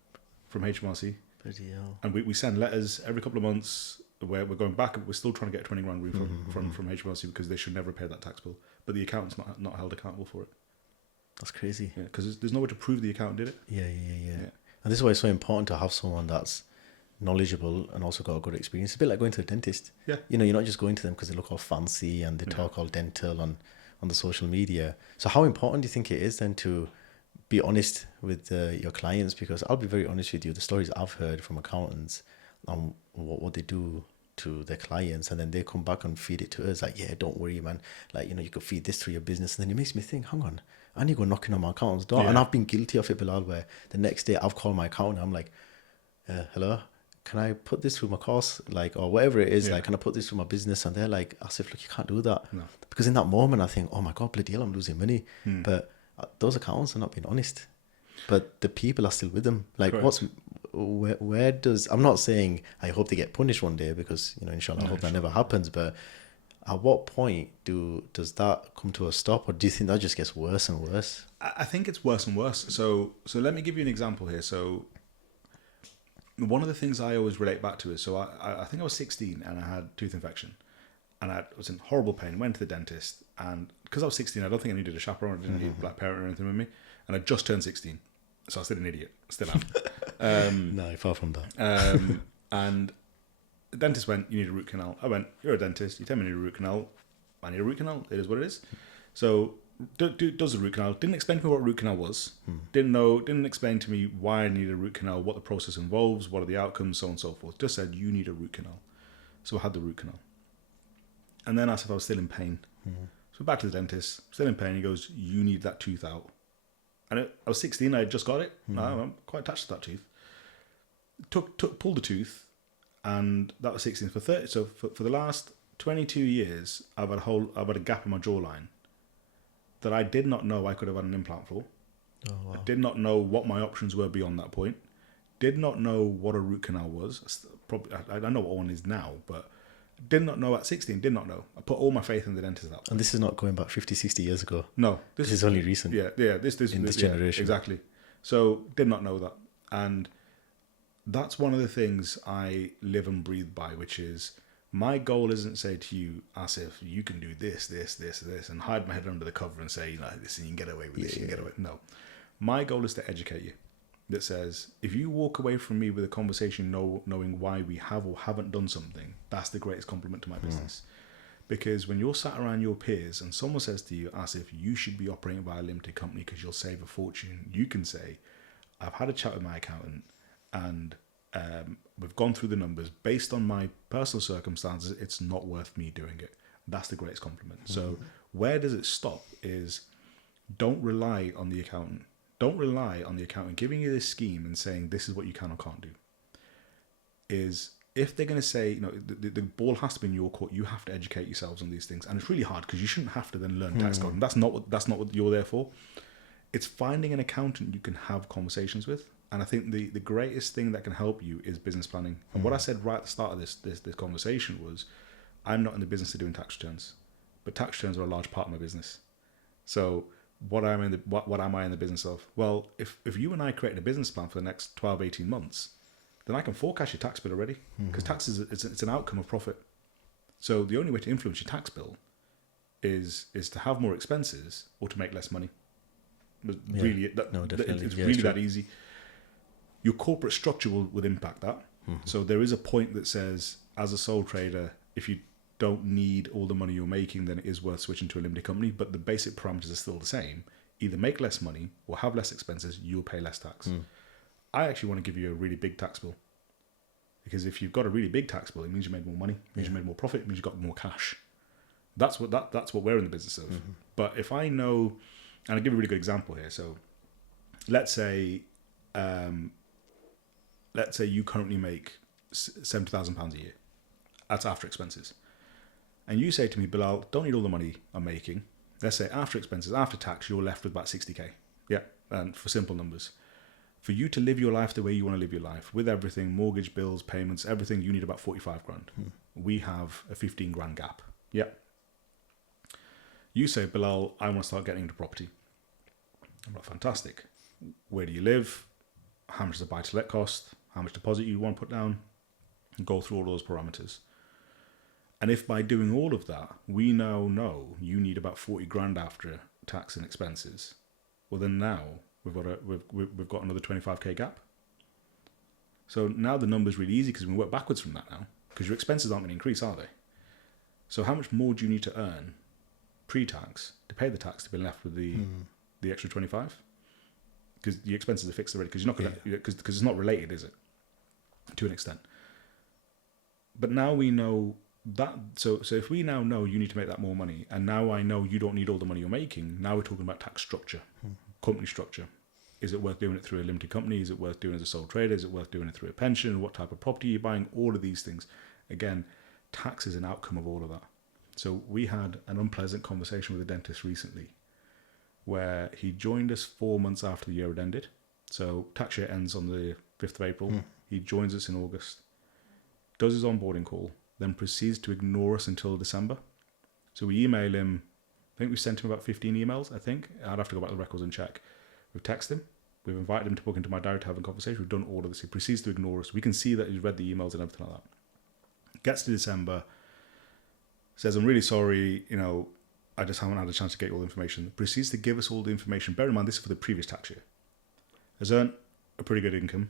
from HMRC. Bloody hell. And we send letters every couple of months where we're going back and we're still trying to get a 20 grand refund from HMRC because they should never pay that tax bill. But the accountant's not held accountable for it. That's crazy. Yeah, because there's no way to prove the accountant did it. Yeah. And this is why it's so important to have someone that's knowledgeable and also got a good experience. It's a bit like going to a dentist. Yeah. You know, you're not just going to them because they look all fancy and they talk all dental on the social media. So how important do you think it is then to be honest with your clients? Because I'll be very honest with you, the stories I've heard from accountants on what they do to their clients, and then they come back and feed it to us. Like, yeah, don't worry, man. Like, you could feed this through your business. And then it makes me think, hang on, I need to go knocking on my accountant's door. Yeah. And I've been guilty of it, Bilal, where the next day I've called my accountant. I'm like, hello, can I put this through my course? Like, or whatever it is, like, can I put this through my business? And they're like, Asif, look, you can't do that. No. Because in that moment, I think, oh my God, bloody hell, I'm losing money. But those accountants are not being honest. But the people are still with them. Like, Correct. where does, I'm not saying I hope they get punished one day, because, inshallah, I hope that never happens. But at what point does that come to a stop? Or do you think that just gets worse and worse? I think it's worse and worse. So let me give you an example here. So one of the things I always relate back to is, so I think I was 16 and I had tooth infection. And I was in horrible pain, went to the dentist. And because I was 16, I don't think I needed a chaperone. I didn't need a black parent or anything with me. And I just turned 16. So I was still an idiot. Still am. No, far from that. And the dentist went, you need a root canal. I went, you're a dentist. You tell me I need a root canal. I need a root canal. It is what it is. So does the root canal. Didn't explain to me what a root canal was. Didn't explain to me why I needed a root canal, what the process involves, what are the outcomes, so on and so forth. Just said, you need a root canal. So I had the root canal. And then asked if I was still in pain. So back to the dentist, still in pain. He goes, you need that tooth out. And I was 16, I had just got it. I'm quite attached to that tooth. Pulled the tooth, and that was 16 for 30. So for the last 22 years, I've had a gap in my jawline that I did not know I could have had an implant for. Oh, wow. I did not know what my options were beyond that point. Did not know what a root canal was. Probably I know what one is now, but did not know at 16. Did not know. I put all my faith in the dentist at that point. And this is not going back 50, 60 years ago. No, This is only recent. Yeah. This in this generation. Exactly. So did not know that, and that's one of the things I live and breathe by, which is my goal isn't say to you, Asif, you can do this, and hide my head under the cover and say, listen, you can get away with this, you can get away. No, my goal is to educate you. That says, if you walk away from me with a conversation knowing why we have or haven't done something, that's the greatest compliment to my business. Because when you're sat around your peers and someone says to you, Asif, you should be operating by a limited company because you'll save a fortune, you can say, I've had a chat with my accountant and we've gone through the numbers. Based on my personal circumstances, it's not worth me doing it. That's the greatest compliment. So where does it stop is don't rely on the accountant. Don't rely on the accountant giving you this scheme and saying this is what you can or can't do. Is if they're going to say, the ball has to be in your court, you have to educate yourselves on these things. And it's really hard because you shouldn't have to then learn tax code. And that's not what you're there for. It's finding an accountant you can have conversations with. And I think the greatest thing that can help you is business planning. And what I said right at the start of this conversation was, I'm not in the business of doing tax returns, but tax returns are a large part of my business. So what am I in the business of? Well, if you and I create a business plan for the next 12, 18 months, then I can forecast your tax bill already, because tax it's an outcome of profit. So the only way to influence your tax bill is to have more expenses or to make less money. Really, definitely. It's really that easy. Your corporate structure will impact that. So there is a point that says, as a sole trader, if you don't need all the money you're making, then it is worth switching to a limited company. But the basic parameters are still the same. Either make less money or have less expenses, you'll pay less tax. I actually want to give you a really big tax bill, because if you've got a really big tax bill, it means you made more money, it means you made more profit, it means you got more cash. That's what we're in the business of. But if I know, and I'll give you a really good example here. So let's say you currently make £70,000 a year. That's after expenses. And you say to me, Bilal, don't need all the money I'm making. Let's say after expenses, after tax, you're left with about 60k. Yeah, and for simple numbers. For you to live your life the way you want to live your life, with everything, mortgage, bills, payments, everything, you need about 45 grand. We have a 15 grand gap. Yeah. You say, Bilal, I want to start getting into property. I'm like, fantastic. Where do you live? How much does a buy-to-let cost? How much deposit you want to put down? And go through all those parameters. And if by doing all of that, we now know you need about 40 grand after tax and expenses, well then now we've got another 25k gap. So now the number's really easy because we can work backwards from that now, because your expenses aren't going to increase, are they? So how much more do you need to earn pre-tax to pay the tax to be left with the extra 25? Because the expenses are fixed already. Because you're not going to, because it's not related, is it? To an extent. But now we know that. So if we now know you need to make that more money, and now I know you don't need all the money you're making, now we're talking about tax structure, company structure. Is it worth doing it through a limited company? Is it worth doing it as a sole trader? Is it worth doing it through a pension? What type of property you're buying? All of these things. Again, tax is an outcome of all of that. So we had an unpleasant conversation with a dentist recently where he joined us 4 months after the year had ended. So tax year ends on the 5th of April. He joins us in August, does his onboarding call, then proceeds to ignore us until December. So we email him. I think we sent him about 15 emails, I think. I'd have to go back to the records and check. We've texted him. We've invited him to book into my diary to have a conversation. We've done all of this. He proceeds to ignore us. We can see that he's read the emails and everything like that. Gets to December, says, I'm really sorry, I just haven't had a chance to get all the information. Proceeds to give us all the information. Bear in mind, this is for the previous tax year. Has earned a pretty good income.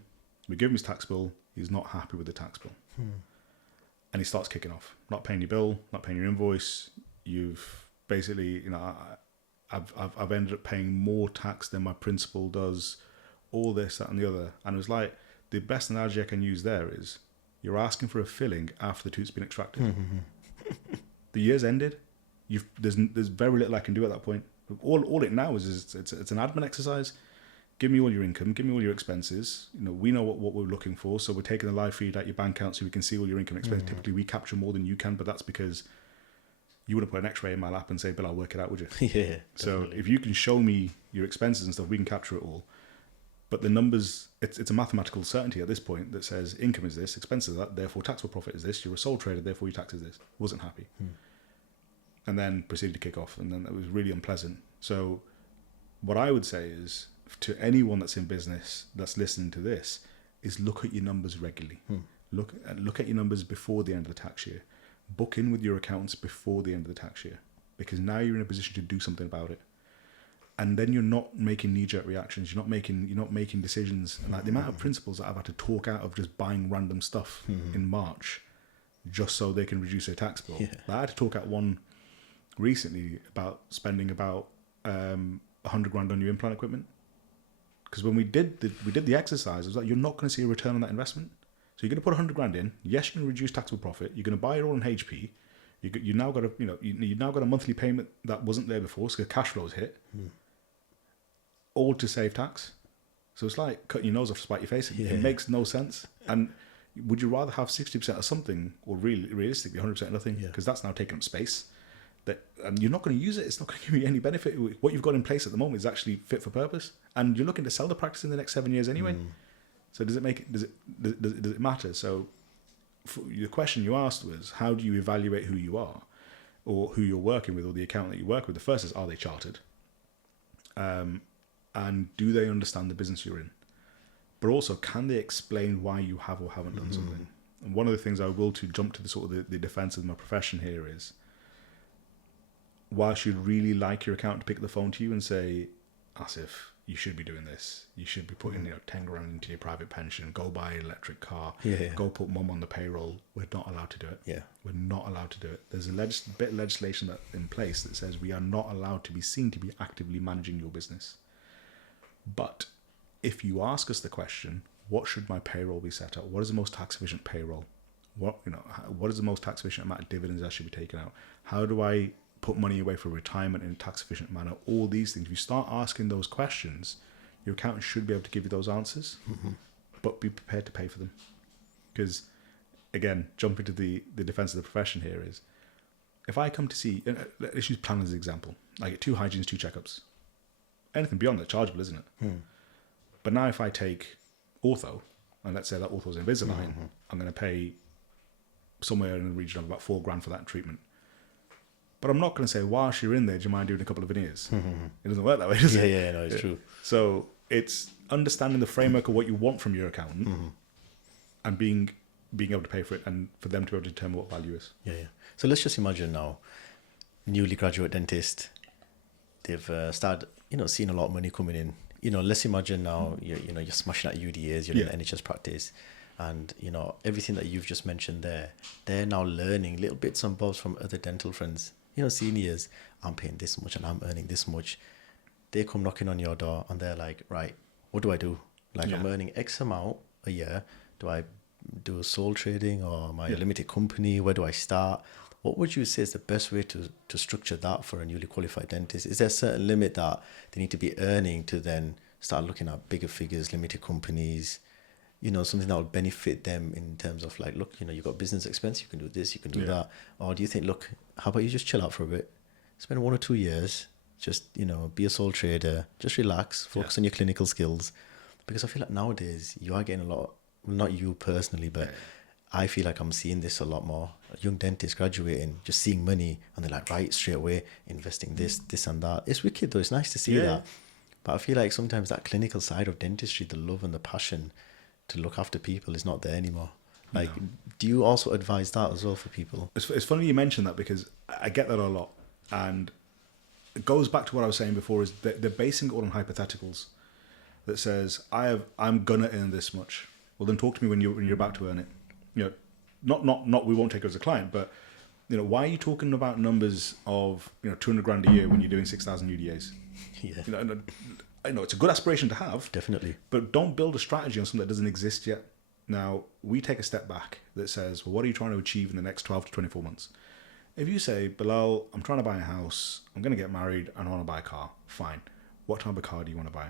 We give him his tax bill. He's not happy with the tax bill. And he starts kicking off. Not paying your bill, not paying your invoice. You've basically, I've ended up paying more tax than my principal does, all this, that, and the other. And it was like, the best analogy I can use there is, you're asking for a filling after the tooth's been extracted. The year's ended. There's very little I can do at that point. All it now is it's an admin exercise. Give me all your income, give me all your expenses. We know what we're looking for, so we're taking the live feed at your bank account so we can see all your income and expenses. Typically, we capture more than you can, but that's because you wouldn't put an X-ray in my lap and say, "Bill, I'll work it out," would you? Yeah. So Definitely. if you can show me your expenses and stuff, we can capture it all. But the numbers, it's a mathematical certainty at this point that says income is this, expenses that, therefore taxable profit is this. You're a sole trader, therefore your tax is this. Wasn't happy, and then proceeded to kick off, and then it was really unpleasant. So what I would say is, to anyone that's in business that's listening to this, is look at your numbers regularly. Look at your numbers before the end of the tax year. Book in with your accountants before the end of the tax year, because now you're in a position to do something about it. And then you're not making knee-jerk reactions. You're not making decisions. And like the amount of principals that I've had to talk out of just buying random stuff in March, just so they can reduce their tax bill. Yeah. Like I had to talk out one recently about spending about 100 grand on new implant equipment. Because when we did the exercise, it was like, you're not going to see a return on that investment. So you're going to put 100 grand in. Yes, you're going to reduce taxable profit. You're going to buy it all in HP. You now got you now got a monthly payment that wasn't there before, so the cash flows hit. All to save tax. So it's like cutting your nose off to spite your face. It makes no sense. And would you rather have 60% of something, or realistically 100% of nothing? Because that's now taking up space. And you're not going to use it. It's not going to give you any benefit. What you've got in place at the moment is actually fit for purpose, and you're looking to sell the practice in the next 7 years anyway. So does it matter? So the question you asked was, how do you evaluate who you are, or who you're working with, or the accountant that you work with? The first is, are they chartered, and do they understand the business you're in? But also, can they explain why you have or haven't done something? And one of the things I will, to jump to the sort of the defense of my profession here, is, whilst you'd really like your accountant to pick up the phone to you and say, Asif, you should be doing this. You should be putting 10 grand into your private pension. Go buy an electric car. Go put mum on the payroll. We're not allowed to do it. We're not allowed to do it. There's a bit of legislation in place that says we are not allowed to be seen to be actively managing your business. But if you ask us the question, what should my payroll be set at? What is the most tax efficient payroll? What is the most tax efficient amount of dividends that should be taken out? How do I put money away for retirement in a tax efficient manner? All these things. If you start asking those questions, your accountant should be able to give you those answers, but be prepared to pay for them. Because, again, jumping to the defense of the profession here is, if I come to see, let's use plan as an example. I get 2 hygienes, 2 checkups. Anything beyond that, chargeable, isn't it? But now if I take ortho, and let's say that ortho's Invisalign, I'm going to pay somewhere in the region of about 4 grand for that treatment. But I'm not going to say, whilst you're in there, do you mind doing a couple of veneers? It doesn't work that way, does it? Yeah, no, it's true. So it's understanding the framework of what you want from your accountant, and being able to pay for it, and for them to be able to determine what value is. So let's just imagine now, newly graduate dentist, they've started, seeing a lot of money coming in. Let's imagine now you're smashing at UDAs, you're in the NHS practice, and everything that you've just mentioned there, they're now learning little bits and bobs from other dental friends. Seniors, I'm paying this much and I'm earning this much. They come knocking on your door and they're like, right, what do I do? I'm earning X amount a year. Do I do sole trading, or am I a limited company? Where do I start? What would you say is the best way to structure that for a newly qualified dentist? Is there a certain limit that they need to be earning to then start looking at bigger figures, limited companies, something that will benefit them in terms of like, look, you've got business expense, you can do this, you can do that. Or do you think, look, how about you just chill out for a bit, spend 1 or 2 years, just, be a sole trader, just relax, focus on your clinical skills. Because I feel like nowadays you are getting a lot, not you personally, but I feel like I'm seeing this a lot more. Young dentists graduating, just seeing money, and they're like, right, straight away, investing this and that. It's wicked though, it's nice to see that. But I feel like sometimes that clinical side of dentistry, the love and the passion to look after people is not there anymore. Like, do you also advise that as well for people? It's funny you mention that, because I get that a lot. And it goes back to what I was saying before, is they're basing it all on hypotheticals that says, I'm gonna earn this much. Well, then talk to me when you're about to earn it. Not we won't take it as a client, but why are you talking about numbers of 200 grand a year when you're doing 6,000 UDAs? Yeah. I know it's a good aspiration to have, Definitely, but don't build a strategy on something that doesn't exist yet. Now, we take a step back that says, well, what are you trying to achieve in the next 12 to 24 months? If you say, Bilal, I'm trying to buy a house, I'm going to get married, and I want to buy a car, fine. What type of car do you want to buy?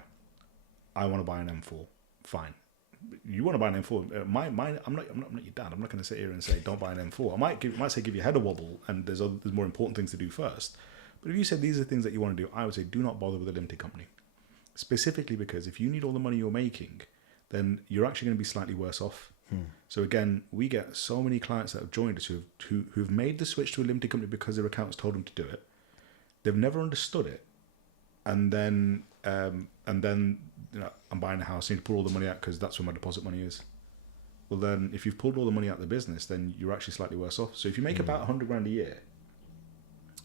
I want to buy an M4, fine. You want to buy an M4? I'm not your dad. I'm not going to sit here and say don't buy an M4. I might say give your head a wobble, and there's more important things to do first. But if you said these are things that you want to do, I would say do not bother with a limited company. Specifically because if you need all the money you're making, then you're actually going to be slightly worse off. So again, we get so many clients that have joined us who've made the switch to a limited company because their accountants told them to do it. They've never understood it, and then I'm buying a house, I need to pull all the money out because that's where my deposit money is. Well, then if you've pulled all the money out of the business, then you're actually slightly worse off. So if you make about 100 grand a year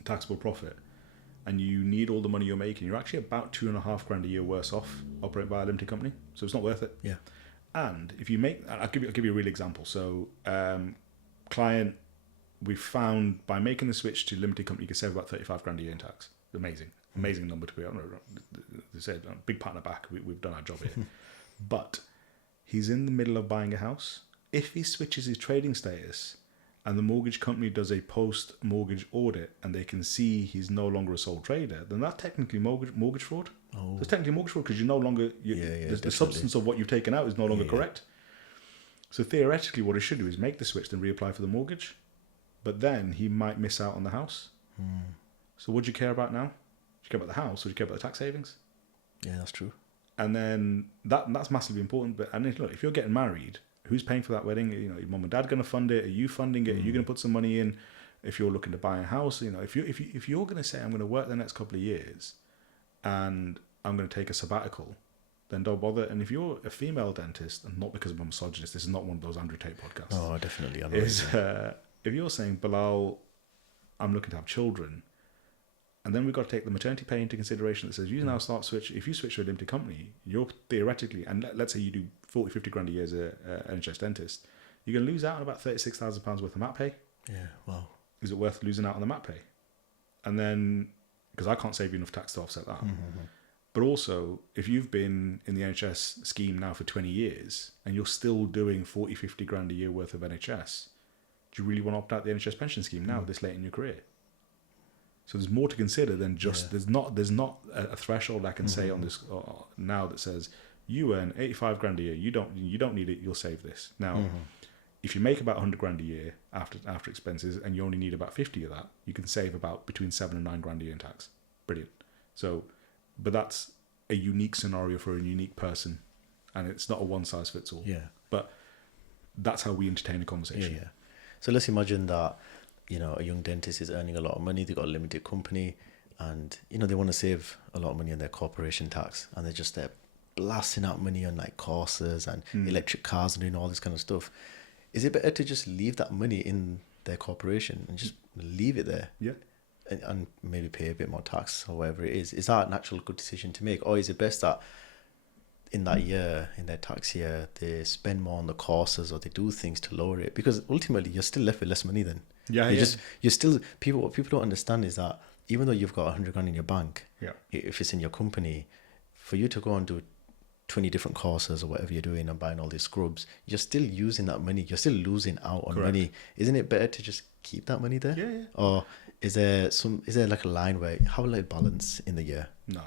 taxable profit, and you need all the money you're making, you're actually about 2.5 grand a year worse off operating by a limited company. So it's not worth it. Yeah. And if you make, I'll give you a real example. So, client, we found by making the switch to limited company, you can save about 35 grand a year in tax. Amazing number to be. They said, big partner back. We've done our job here. But he's in the middle of buying a house. If he switches his trading status, and the mortgage company does a post-mortgage audit, and they can see he's no longer a sole trader, then that's technically mortgage fraud. Oh. So it's technically mortgage fraud because you're no longer... the substance of what you've taken out is no longer correct. So theoretically, what he should do is make the switch, then reapply for the mortgage. But then he might miss out on the house. So what do you care about now? Do you care about the house, or do you care about the tax savings? Yeah, that's true. And then that's massively important. But look, if you're getting married... Who's paying for that wedding? Your mum and dad going to fund it? Are you funding it? Are you going to put some money in? If you're looking to buy a house, if you're going to say I'm going to work the next couple of years, and I'm going to take a sabbatical, then don't bother. And if you're a female dentist, and not because I'm a misogynist, this is not one of those Andrew Tate podcasts. Oh, definitely. If you're saying, Bilal, I'm looking to have children, and then we've got to take the maternity pay into consideration that says you now start switch. If you switch to a limited company, you're theoretically, and let's say you do 40, 50 grand a year as an NHS dentist, you're going to lose out on about £36,000 worth of mat pay. Yeah, wow. Is it worth losing out on the mat pay? And then, because I can't save you enough tax to offset that. But also, if you've been in the NHS scheme now for 20 years, and you're still doing 40, 50 grand a year worth of NHS, do you really want to opt out the NHS pension scheme now, this late in your career? So there's more to consider than just there's not a threshold I can say on this now that says you earn 85 grand a year, you don't need it, you'll save this. Now, if you make about 100 grand a year after expenses and you only need about 50 of that, you can save about between 7 and 9 grand a year in tax. Brilliant. So, but that's a unique scenario for a unique person, and it's not a one size fits all. Yeah. But that's how we entertain a conversation. Yeah. So let's imagine that a young dentist is earning a lot of money, they've got a limited company, and they want to save a lot of money on their corporation tax, and they're blasting out money on like courses and electric cars and doing all this kind of stuff. Is it better to just leave that money in their corporation and just leave it there? Yeah. And maybe pay a bit more tax or whatever it is? Is that an actual good decision to make? Or is it best that in that year, in their tax year, they spend more on the courses or they do things to lower it? Because ultimately you're still left with less money then. You're still, what people don't understand is that even though you've got 100 grand in your bank, if it's in your company, for you to go and do 20 different courses or whatever you're doing and buying all these scrubs, you're still using that money. You're still losing out on money. Isn't it better to just keep that money there? Yeah. Or is there like a line where how will it balance in the year? No.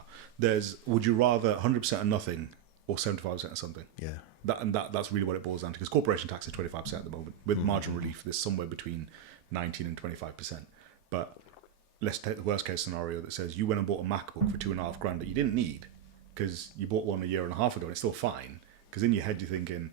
Would you rather 100% of nothing or 75% of something? Yeah. That's really what it boils down to, because corporation tax is 25% at the moment. With margin relief, there's somewhere between 19 and 25%. But let's take the worst case scenario that says you went and bought a MacBook for $2,500 that you didn't need because you bought one a year and a half ago and it's still fine. Because in your head you're thinking,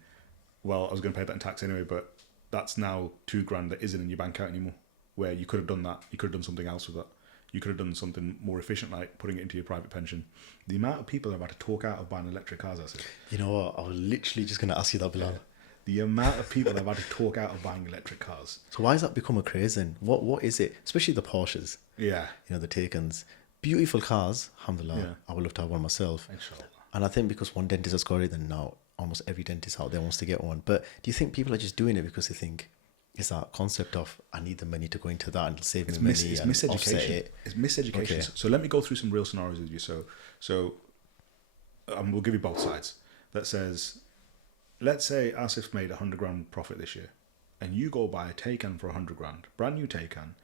well, I was going to pay that in tax anyway, but that's now $2,000 that isn't in your bank account anymore. Where you could have done that, you could have done something else with that. You could have done something more efficient, like putting it into your private pension. The amount of people that are about to talk out of buying electric cars, Asif. You know what? I was literally just going to ask you that, Bilal. Yeah. The amount of people that are about to talk out of buying electric cars. So why has that become a craze then? What is it? Especially the Porsches. Yeah. You know, the Taycans. Beautiful cars, alhamdulillah. Yeah. I would love to have one myself. Inshallah. And I think because one dentist has got it, then now almost every dentist out there wants to get one. But do you think people are just doing it because they think it's that concept of I need the money to go into that and save me money It's and miseducation. offset it? It's miseducation. Okay. So let me go through some real scenarios with you. So we'll give you both sides. That says, let's say Asif made $100,000 profit this year, and you go buy a Taycan for $100,000, brand new Taycan.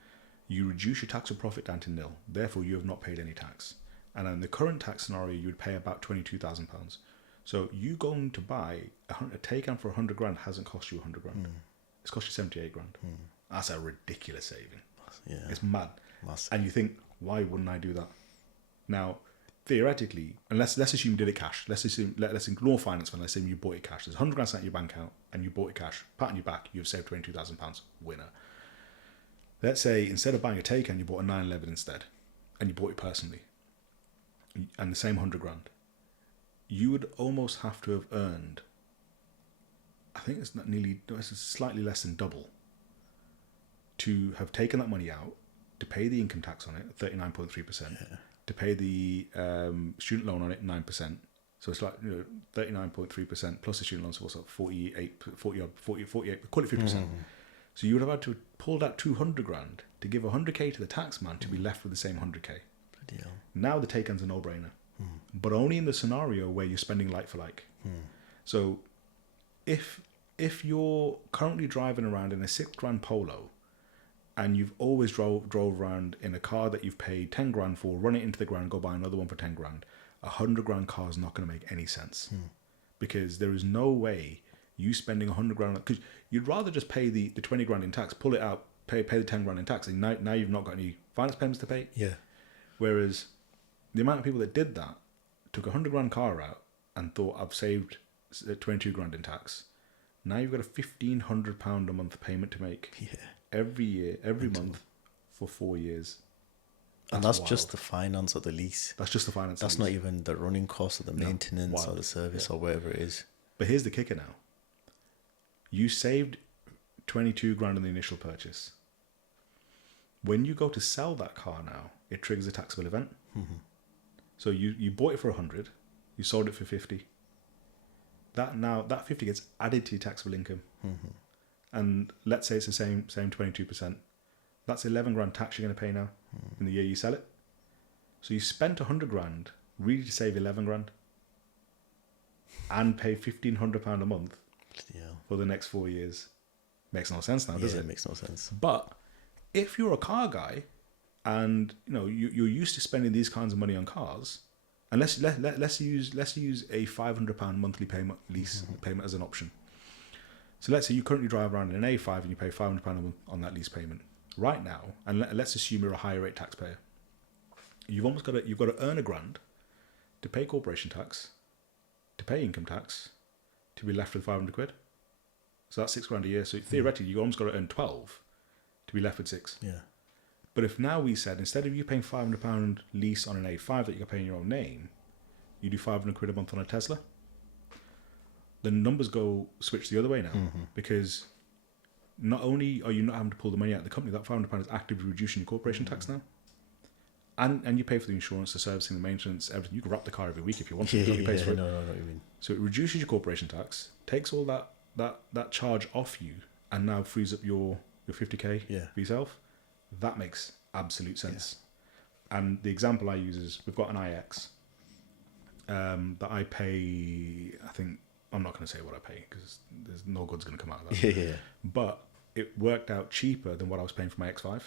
You reduce your tax or profit down to nil. Therefore, you have not paid any tax. And in the current tax scenario, you would pay about £22,000. So you going to buy a Taycan for $100,000 hasn't cost you $100,000. It's cost you $78,000. That's a ridiculous saving. Yeah. It's mad. Massive. And you think, why wouldn't I do that? Now, theoretically, and let's assume you did it cash. Let's ignore finance fund. Let's assume you bought it cash. There's $100,000 sat in your bank account, and you bought it cash. Pat on your back, you've saved £22,000. Winner. Let's say instead of buying a Taycan, you bought a 911 instead, and you bought it personally, and the same $100,000. You would almost have to have earned, I think it's slightly less than double, to have taken that money out, to pay the income tax on it, 39.3%, to pay the student loan on it, 9%. So it's like 39.3% plus the student loan, so what's up, 48, call it 50%. So you would have had to pull that $200,000 to give $100K to the tax man to be left with the same $100K. Bloody hell. Now the Taycan's a no-brainer, but only in the scenario where you're spending like for like. So if you're currently driving around in a $6,000 Polo, and you've always drove around in a car that you've paid $10,000 for, run it into the ground, go buy another one for $10,000, a $100,000 car is not going to make any sense, because there is no way you spending $100,000, because you'd rather just pay the $20,000 in tax, pull it out, pay the $10,000 in tax, and now you've not got any finance payments to pay. Yeah. Whereas the amount of people that did that took a $100,000 car out and thought, I've saved $22,000 in tax. Now you've got a £1,500 a month payment to make. Yeah. Every year, every month, for 4 years. And that's just the finance of the lease. That's just the finance. That's not even the running cost of the maintenance or wild. the service or whatever it is. But here's the kicker now. You saved $22,000 in the initial purchase. When you go to sell that car now, it triggers a taxable event. So you bought it for 100, you sold it for 50. That 50 gets added to your taxable income. And let's say it's the same 22%. That's $11,000 tax you're going to pay now in the year you sell it. So you spent $100,000 really to save $11,000 and pay £1,500 a month for the next 4 years. Makes no sense now, does it? It makes no sense. But if you're a car guy and you're used to spending these kinds of money on cars, and let's use a £500 monthly payment lease payment as an option. So let's say you currently drive around in an A5 and you pay £500 a month on that lease payment. Right now, and let's assume you're a higher rate taxpayer, you've got to earn £1,000 to pay corporation tax, to pay income tax, to be left with £500. So that's £6,000 a year. So theoretically, you almost got to earn 12 to be left with 6. Yeah. But if now we said, instead of you paying £500 lease on an A5 that you're paying in your own name, you do £500 a month on a Tesla, the numbers switch the other way now, because not only are you not having to pull the money out of the company, that £500 is actively reducing your corporation tax now. And you pay for the insurance, the servicing, the maintenance, everything. You can wrap the car every week if you want to. You pay for it. No, what you mean. So it reduces your corporation tax, takes all that charge off you, and now frees up your 50K for yourself. That makes absolute sense. And the example I use is, we've got an IX, that I pay. I think I'm not going to say what I pay because there's no good's going to come out of that. Yeah. But it worked out cheaper than what I was paying for my X5.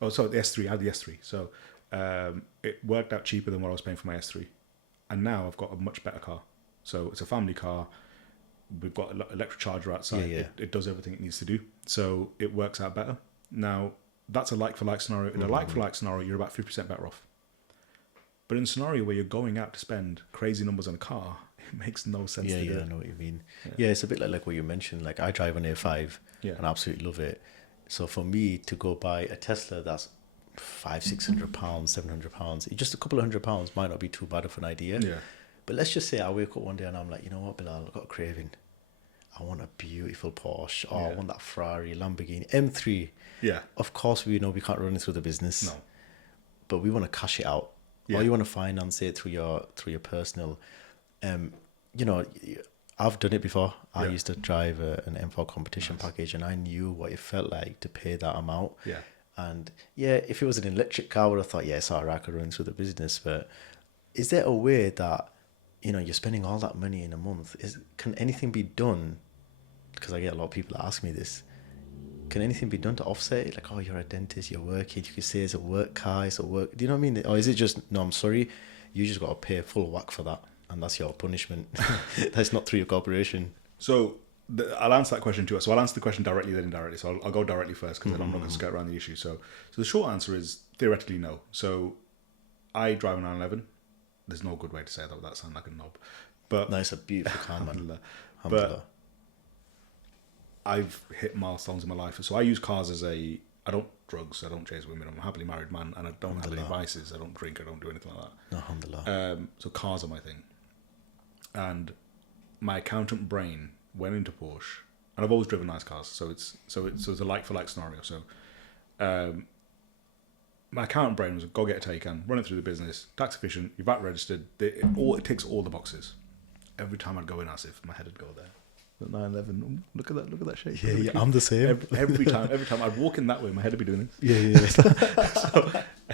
Oh, sorry, the S3. I had the S3. So it worked out cheaper than what I was paying for my S3. And now I've got a much better car. So it's a family car. We've got an electric charger outside. Yeah. It does everything it needs to do. So it works out better. Now, that's a like-for-like scenario. In a like-for-like scenario, you're about 50% better off. But in a scenario where you're going out to spend crazy numbers on a car, it makes no sense to do I it. know what you mean. Yeah, it's a bit like what you mentioned. Like, I drive an A5 and I absolutely love it. So for me to go buy a Tesla that's £500-600, £700, just a couple of £100 might not be too bad of an idea. Yeah. But let's just say I wake up one day and I'm like, you know what, Bilal, I've got a craving. I want a beautiful Porsche. I want that Ferrari, Lamborghini, M3. Yeah. Of course, we know we can't run it through the business. No. But we want to cash it out. Yeah. Or you want to finance it through your personal. You know, I've done it before. I used to drive an M4 competition package, and I knew what it felt like to pay that amount. Yeah. And yeah, if it was an electric car, I would have thought, yeah, it's all right, I could run through the business. But is there a way that, you know, you're spending all that money in a month? Can anything be done? Because I get a lot of people that ask me this. Can anything be done to offset it? Like, oh, you're a dentist, you're working. You could say it's a work car, it's a work. Do you know what I mean? Or is it just, no, I'm sorry, you just got to pay full whack for that, and that's your punishment. That's not through your corporation. So I'll answer that question too. So I'll answer the question directly, then indirectly. So I'll go directly first because then I'm not going to skirt around the issue. So the short answer is theoretically no. So I drive a 911. There's no good way to say that without sounding like a knob. But No, it's a beautiful car, man. Alhamdulillah. Alhamdulillah. I've hit milestones in my life. So I use cars as I don't drugs, I don't chase women, I'm a happily married man, and I don't have any vices, I don't drink, I don't do anything like that. Alhamdulillah. So cars are my thing. And my accountant brain went into Porsche, and I've always driven nice cars, so it's a like-for-like scenario. So my accountant brain was, go get a Taycan, run it through the business, tax efficient, you're VAT registered, it ticks all the boxes. Every time I'd go in Asif, my head would go there. The 911. Look at that shape. Yeah, I'm the same. Every time I'd walk in that way, my head would be doing this.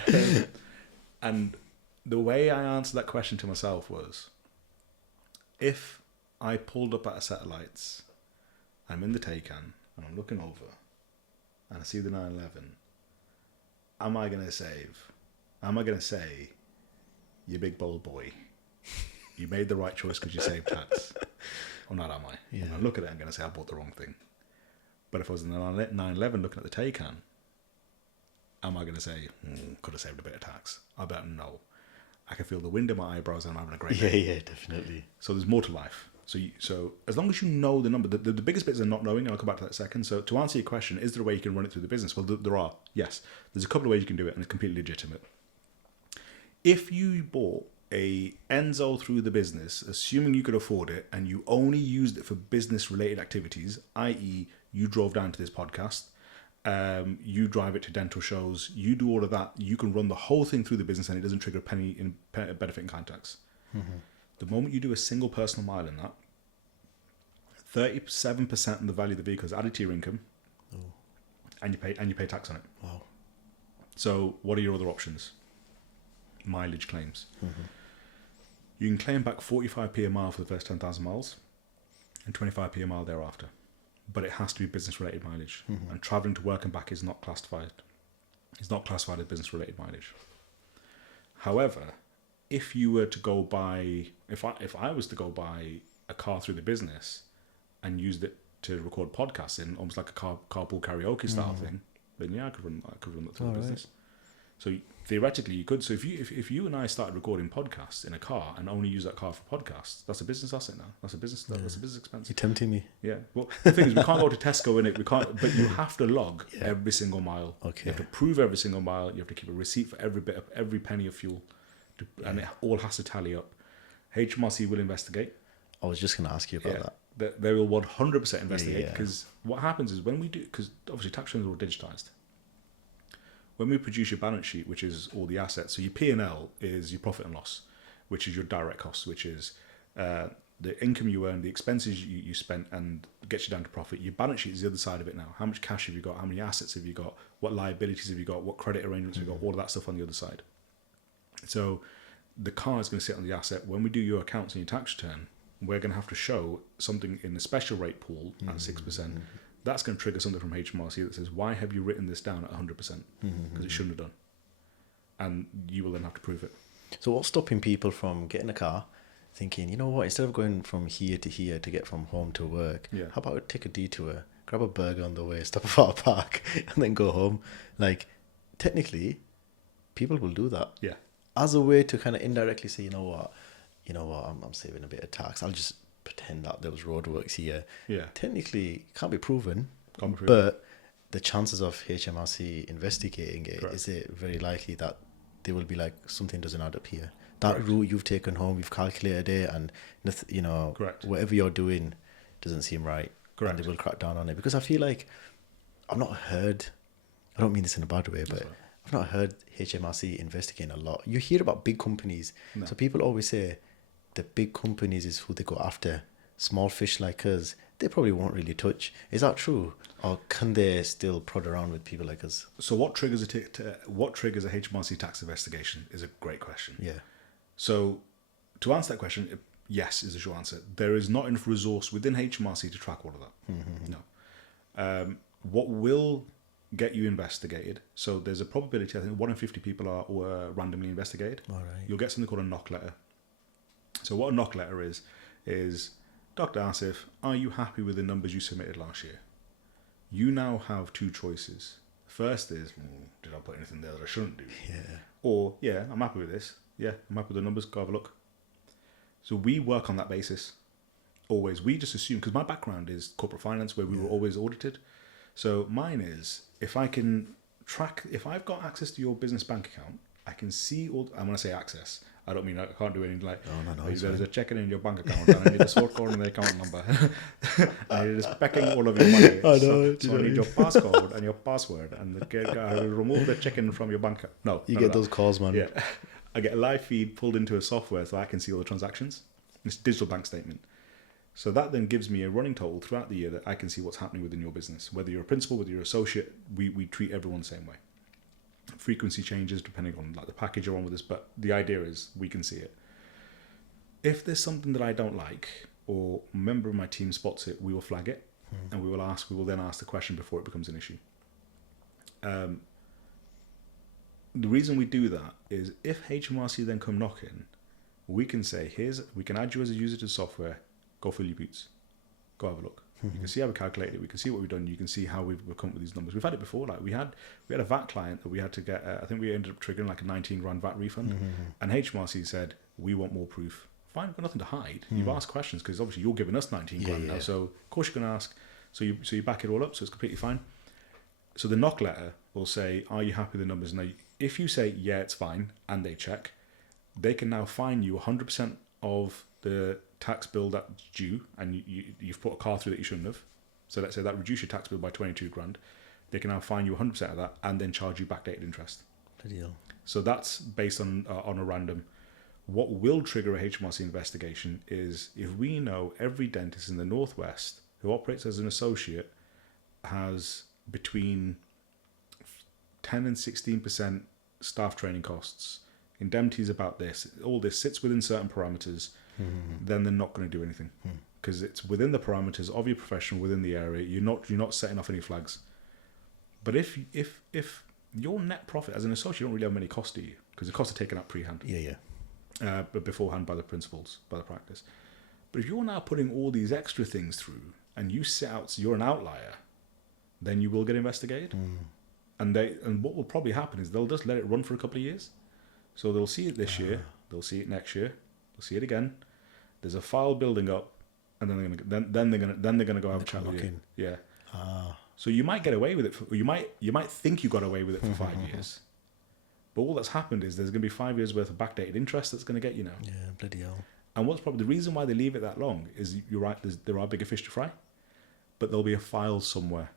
Yeah. And the way I answered that question to myself was, if I pulled up at a set of lights, I'm in the Taycan, and I'm looking over, and I see the 911, am I going to say, you big bold boy, you made the right choice because you saved tax? Or not, am I? Yeah. When I look at it, I'm going to say I bought the wrong thing. But if I was in the 911 looking at the Taycan, am I going to say, could have saved a bit of tax? I bet no. I can feel the wind in my eyebrows and I'm having a great day. Yeah, definitely. So there's more to life. So as long as you know the number, the biggest bits are not knowing, and I'll come back to that in a second. So to answer your question, is there a way you can run it through the business? Well, there are. Yes. There's a couple of ways you can do it, and it's completely legitimate. If you bought a Enzo through the business, assuming you could afford it, and you only used it for business-related activities, i.e. you drove down to this podcast, you drive it to dental shows, you do all of that, you can run the whole thing through the business and it doesn't trigger a penny in benefit in kind tax. Mm-hmm. The moment you do a single personal mile in that, 37% of the value of the vehicle is added to your income, and you pay tax on it. Wow. So what are your other options? Mileage claims. Mm-hmm. You can claim back 45p a mile for the first 10,000 miles and 25p a mile thereafter. But it has to be business-related mileage. Mm-hmm. And travelling to work and back is not classified. It's not classified as business-related mileage. However, if you were to go buy... If I was to go buy a car through the business and used it to record podcasts in, almost like a carpool karaoke style thing, then yeah, I could run that through the business. So theoretically, you could. So if you and I started recording podcasts in a car and only use that car for podcasts, that's a business asset now. That's a business expense. You're tempting me. Yeah. Well, the thing is, we can't go to Tesco in it. We can't. But you have to log every single mile. Okay. You have to prove every single mile. You have to keep a receipt for every penny of fuel, and it all has to tally up. HMRC will investigate. I was just going to ask you about that. They will 100% investigate, because what happens is when we do, because obviously tax returns are all digitised. When we produce your balance sheet, which is all the assets, so your P&L is your profit and loss, which is your direct costs, which is the income you earn, the expenses you spent, and gets you down to profit. Your balance sheet is the other side of it now. How much cash have you got? How many assets have you got? What liabilities have you got? What credit arrangements have you got? All of that stuff on the other side. So the car is going to sit on the asset. When we do your accounts and your tax return, we're going to have to show something in the special rate pool at 6%. That's going to trigger something from HMRC that says, why have you written this down at 100%? Because it shouldn't have done. And you will then have to prove it. So what's stopping people from getting a car, thinking, you know what, instead of going from here to here to get from home to work, how about take a detour, grab a burger on the way, stop at a park, and then go home? Like, technically, people will do that. Yeah. As a way to kind of indirectly say, you know what, I'm saving a bit of tax. I'll just pretend that there was roadworks here. Yeah. Technically, can't be proven. Can't be proven. But the chances of HMRC investigating it, Correct. is it very likely that they will be like, something doesn't add up here? That Correct. route you've taken home, you've calculated it, and Correct. whatever you're doing doesn't seem right. Correct. And they will crack down on it. Because I feel like I've not heard, I don't mean this in a bad way, but right. I've not heard HMRC investigating a lot. You hear about big companies. No. So people always say the big companies is who they go after. Small fish like us, they probably won't really touch. Is that true? Or can they still prod around with people like us? So what triggers a HMRC tax investigation is a great question. Yeah. So to answer that question, yes is the short answer. There is not enough resource within HMRC to track all of that. No. What will get you investigated? So there's a probability, I think 1 in 50 people were randomly investigated. All right. You'll get something called a knock letter. So what a knock letter is, Dr. Asif, are you happy with the numbers you submitted last year? You now have two choices. First is, did I put anything there that I shouldn't do? Yeah. Or, yeah, I'm happy with this. Yeah, I'm happy with the numbers. Go have a look. So we work on that basis. Always. We just assume, because my background is corporate finance where we were always audited. So mine is, if I can track, if I've got access to your business bank account, I can see all, and when I say access, I don't mean I can't do anything like, No, there's a checking in your bank account and I need the sort code and the account number. I need specking all of your money. So I need your passcode and your password and I will remove the checking from your bank account. No. You get those calls, man. Yeah. I get a live feed pulled into a software so I can see all the transactions. It's a digital bank statement. So that then gives me a running total throughout the year that I can see what's happening within your business. Whether you're a principal, whether you're an associate, we treat everyone the same way. Frequency changes depending on like the package you're on with us, but the idea is we can see it. If there's something that I don't like or a member of my team spots it, we will flag it and we will then ask the question before it becomes an issue. The reason we do that is if HMRC then come knocking, we can say, we can add you as a user to the software, go fill your boots, go have a look. You can see how we calculated it. We can see what we've done. You can see how we've come up with these numbers. We've had it before. Like we had a VAT client that we had to get. I think we ended up triggering like a 19 grand VAT refund, and HMRC said we want more proof. Fine, we've got nothing to hide. You've asked questions because obviously you're giving us 19 grand now. So of course you're going to ask. So you back it all up. So it's completely fine. So the knock letter will say, "Are you happy with the numbers?" Now, if you say yeah, it's fine, and they check, they can now fine you 100% of the tax bill that's due, and you've put a car through that you shouldn't have. So let's say that reduced your tax bill by 22 grand. They can now fine you 100% of that and then charge you backdated interest. Good deal. So that's based on a random. What will trigger a HMRC investigation is if we know every dentist in the Northwest who operates as an associate has between 10 and 16% staff training costs, indemnities about this, all this sits within certain parameters, then they're not going to do anything because it's within the parameters of your profession within the area. You're not setting off any flags. But if your net profit as an associate, you don't really have many costs, do you? Because the costs are taken up pre-hand. But beforehand by the principals, by the practice. But if you're now putting all these extra things through and you set out, so you're an outlier, then you will get investigated. And what will probably happen is they'll just let it run for a couple of years. So they'll see it this year, they'll see it next year, they'll see it again. There's a file building up, and then they're gonna go have a chat with you. Yeah. So you might get away with it. You might think you got away with it for 5 years, but all that's happened is there's gonna be 5 years worth of backdated interest that's gonna get you now. Yeah, bloody hell. And what's probably the reason why they leave it that long is you're right. There are bigger fish to fry, but there'll be a file somewhere.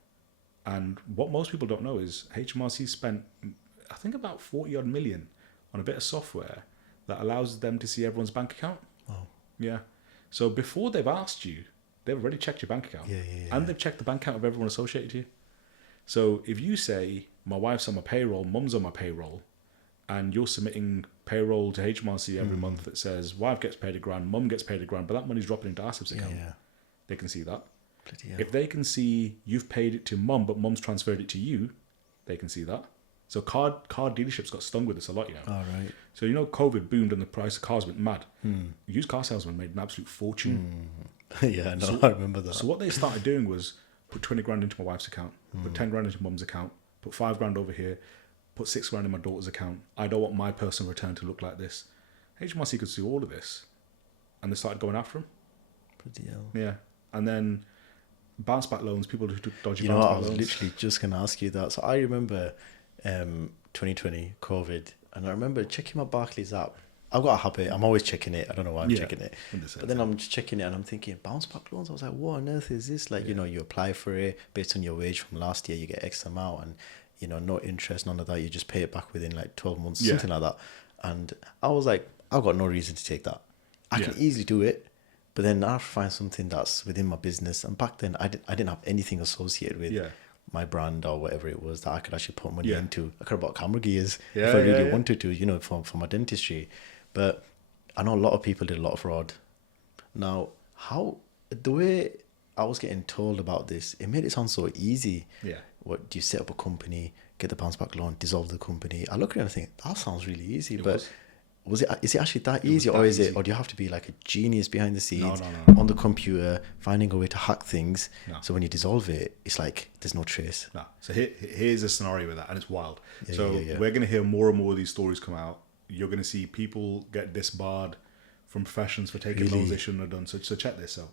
And what most people don't know is HMRC spent, I think, about 40 odd million on a bit of software that allows them to see everyone's bank account. Wow. Yeah. So before they've asked you, they've already checked your bank account. And they've checked the bank account of everyone associated to you. So if you say, my wife's on my payroll, mum's on my payroll, and you're submitting payroll to HMRC every month that says wife gets paid £1,000, mum gets paid £1,000, but that money's dropping into Asif's account. Yeah. They can see that. Bloody hell. If they can see you've paid it to mum, but mum's transferred it to you, they can see that. So car dealerships got stung with this a lot, you know. All right. So COVID boomed and the price of cars went mad. Used car salesmen made an absolute fortune. Yeah, no, I remember that. So what they started doing was put 20 grand into my wife's account, put 10 grand into mum's account, put 5 grand over here, put 6 grand in my daughter's account. I don't want my personal return to look like this. HMRC could see all of this, and they started going after them. Bloody hell. Yeah, and then bounce back loans, people who took dodgy You know bounce what, back I was loans. literally just going to ask you that. So I remember 2020, COVID, and I remember checking my Barclays app. I've got a habit. I'm always checking it. I don't know why I'm checking it. But then I'm just checking it and I'm thinking, bounce back loans? I was like, what on earth is this? Like, you apply for it based on your wage from last year, you get X amount and, no interest, none of that. You just pay it back within like 12 months, something like that. And I was like, I've got no reason to take that. I can easily do it. But then I have to find something that's within my business. And back then, I didn't have anything associated with my brand or whatever it was that I could actually put money into. I could have bought camera gears if I really wanted to, for my dentistry. But I know a lot of people did a lot of fraud. Now, the way I was getting told about this, it made it sound so easy. Yeah. What do you set up a company, get the bounce back loan, dissolve the company? I look at it and think that sounds really easy. Is it actually that easy, or is it, or do you have to be like a genius behind the scenes on the computer, finding a way to hack things? No. So when you dissolve it, it's like there's no trace. No. So here's a scenario with that, and it's wild. Yeah, we're going to hear more and more of these stories come out. You're going to see people get disbarred from professions for taking loans they shouldn't have done. So check this out.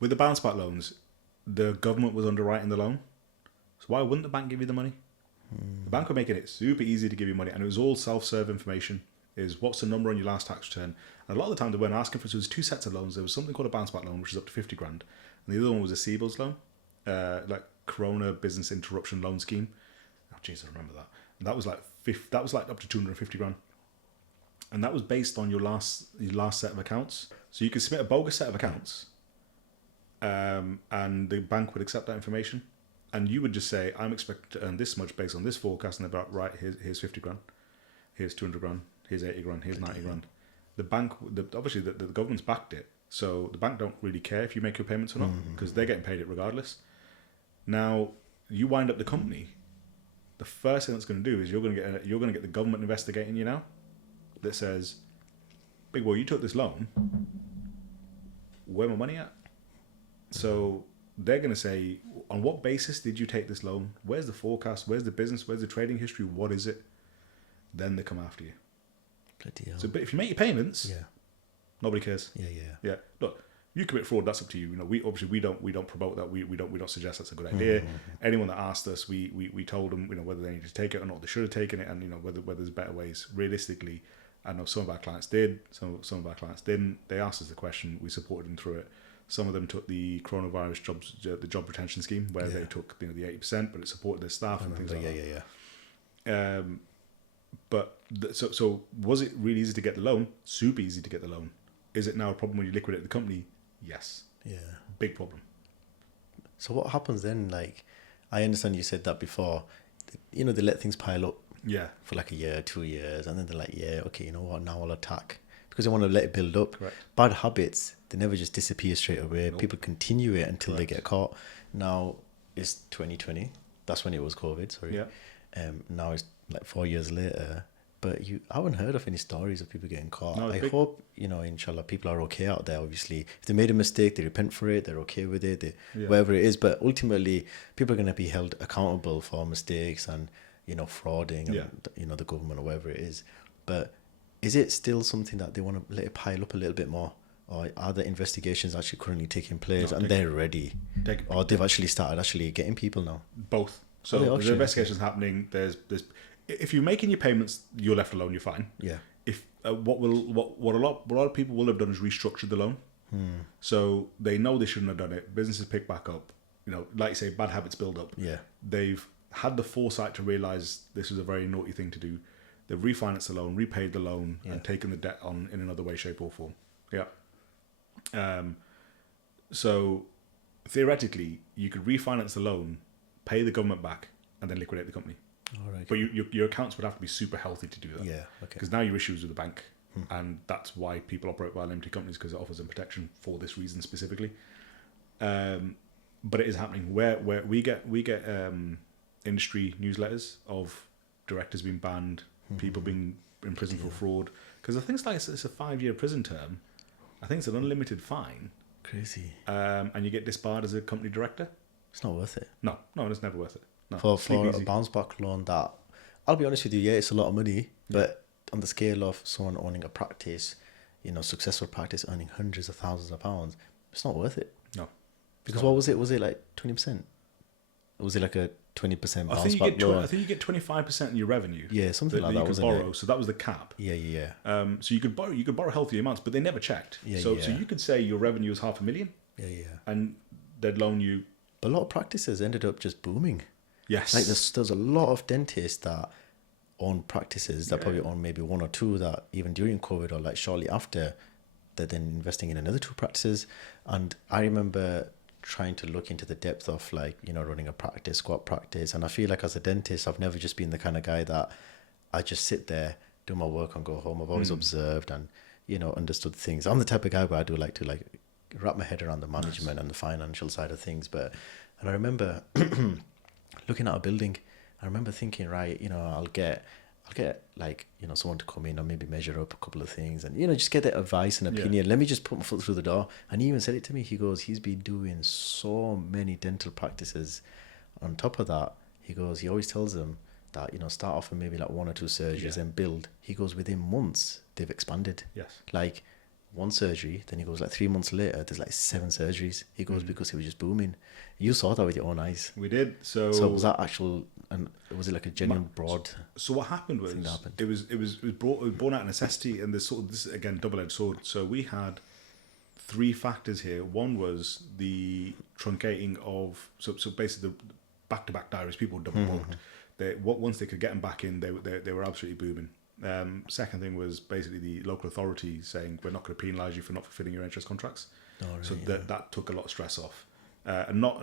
With the bounce back loans, the government was underwriting the loan. So why wouldn't the bank give you the money? The bank were making it super easy to give you money, and it was all self-serve information. Is what's the number on your last tax return? And a lot of the time they weren't asking for it. So there was 2 sets of loans. There was something called a bounce back loan, which is up to 50 grand. And the other one was a CBILS loan, like Corona Business Interruption Loan Scheme. Oh, jeez, I remember that. And that was like up to 250 grand. And that was based on your last set of accounts. So you could submit a bogus set of accounts, and the bank would accept that information. And you would just say, I'm expected to earn this much based on this forecast. And they're about, right, here's 50 grand. Here's 200 grand. Here's 80 grand. Here's 90 grand. The bank, obviously the government's backed it. So the bank don't really care if you make your payments or not, because they're getting paid it regardless. Now, you wind up the company. The first thing that's going to do is you're going to get the government investigating you now that says, big boy, you took this loan. Where my money at? So they're going to say, on what basis did you take this loan? Where's the forecast? Where's the business? Where's the trading history? What is it? Then they come after you. Bloody hell. So, but if you make your payments, nobody cares. Yeah. Look, you commit fraud, that's up to you. We don't promote that. We don't suggest that's a good idea. Anyone that asked us, we told them, whether they needed to take it or not. They should have taken it, and whether there's better ways. Realistically, I know some of our clients did, some of our clients didn't. They asked us the question, we supported them through it. Some of them took the coronavirus the job retention scheme, where they took the 80%, but it supported their staff and things like that. But so was it really easy to get the loan? Super easy to get the loan. Is it now a problem when you liquidate the company? Yes. Yeah. Big problem. So what happens then? Like, I understand you said that before. They let things pile up. Yeah. For like a year, 2 years, and then they're like, okay, you know what? Now I'll attack, because they want to let it build up. Correct. Bad habits, they never just disappear straight away. Nope. People continue it until they get caught. Now it's 2020. That's when it was COVID. Sorry. Yeah. Now it's like 4 years later. But I haven't heard of any stories of people getting caught. No, I hope, inshallah, people are okay out there, obviously. If they made a mistake, they repent for it, they're okay with it, whatever it is. But ultimately, people are going to be held accountable for mistakes and, frauding, and, the government or whatever it is. But is it still something that they want to let it pile up a little bit more? Or are the investigations actually currently taking place and they're ready? Or they've actually started getting people now? Both. So there's investigations happening. There's if you're making your payments, you're left alone. You're fine. Yeah. If what a lot of people will have done is restructured the loan, so they know they shouldn't have done it. Businesses pick back up. Like you say, bad habits build up. Yeah. They've had the foresight to realize this was a very naughty thing to do. They've refinanced the loan, repaid the loan, and taken the debt on in another way, shape, or form. Yeah. So theoretically, you could refinance the loan, pay the government back, and then liquidate the company. All right. But your accounts would have to be super healthy to do that. Yeah. Okay. Because now your issues with the bank, and that's why people operate by limited companies, because it offers them protection for this reason specifically. But it is happening where we get industry newsletters of directors being banned, people being in prison for fraud. Because I think it's like it's a 5-year prison term. I think it's an unlimited fine. Crazy. And you get disbarred as a company director. It's not worth it. No, it's never worth it. No, For sleep a easy. bounce back loan that, I'll be honest with you, yeah, it's a lot of money, but on the scale of someone owning a practice, successful practice earning hundreds of thousands of pounds, it's not worth it. No. Because what was it? Was it like 20%? Or was it like a 20% bounce back loan? I think you get 25% in your revenue. Yeah, something like that, you could wasn't borrow. it? So that was the cap. Yeah. So you could borrow healthy amounts, but they never checked. Yeah, so yeah. you could say your revenue is 500,000, Yeah. and they'd loan you. But a lot of practices ended up just booming. Yes. Like there's a lot of dentists that own practices that probably own maybe one or two that even during COVID or like shortly after, they're then investing in another 2 practices. And I remember trying to look into the depth of like, running a practice, squat practice. And I feel like as a dentist, I've never just been the kind of guy that I just sit there, do my work and go home. I've always observed and, understood things. I'm the type of guy where I do like to like wrap my head around the management and the financial side of things. And I remember looking at a building, I remember thinking, right, I'll get like, someone to come in and maybe measure up a couple of things and, just get their advice and opinion. Let me just put my foot through the door. And he even said it to me. He goes, he's been doing so many dental practices. On top of that, he goes, he always tells them that, start off with maybe like 1 or 2 surgeries and build. He goes, within months, they've expanded. Yes. Like 1 surgery, then he goes like 3 months later, there's like 7 surgeries. He goes, because it was just booming. You saw that with your own eyes. We did. So was that actual, and was it like a genuine broad? So what happened was it was born out of necessity, and this is again double-edged sword. So we had 3 factors here. One was the truncating of so basically the back-to-back diaries. People double booked. Once they could get them back in, they were absolutely booming. Second thing was basically the local authority saying we're not going to penalise you for not fulfilling your NHS contracts. So that took a lot of stress off. And not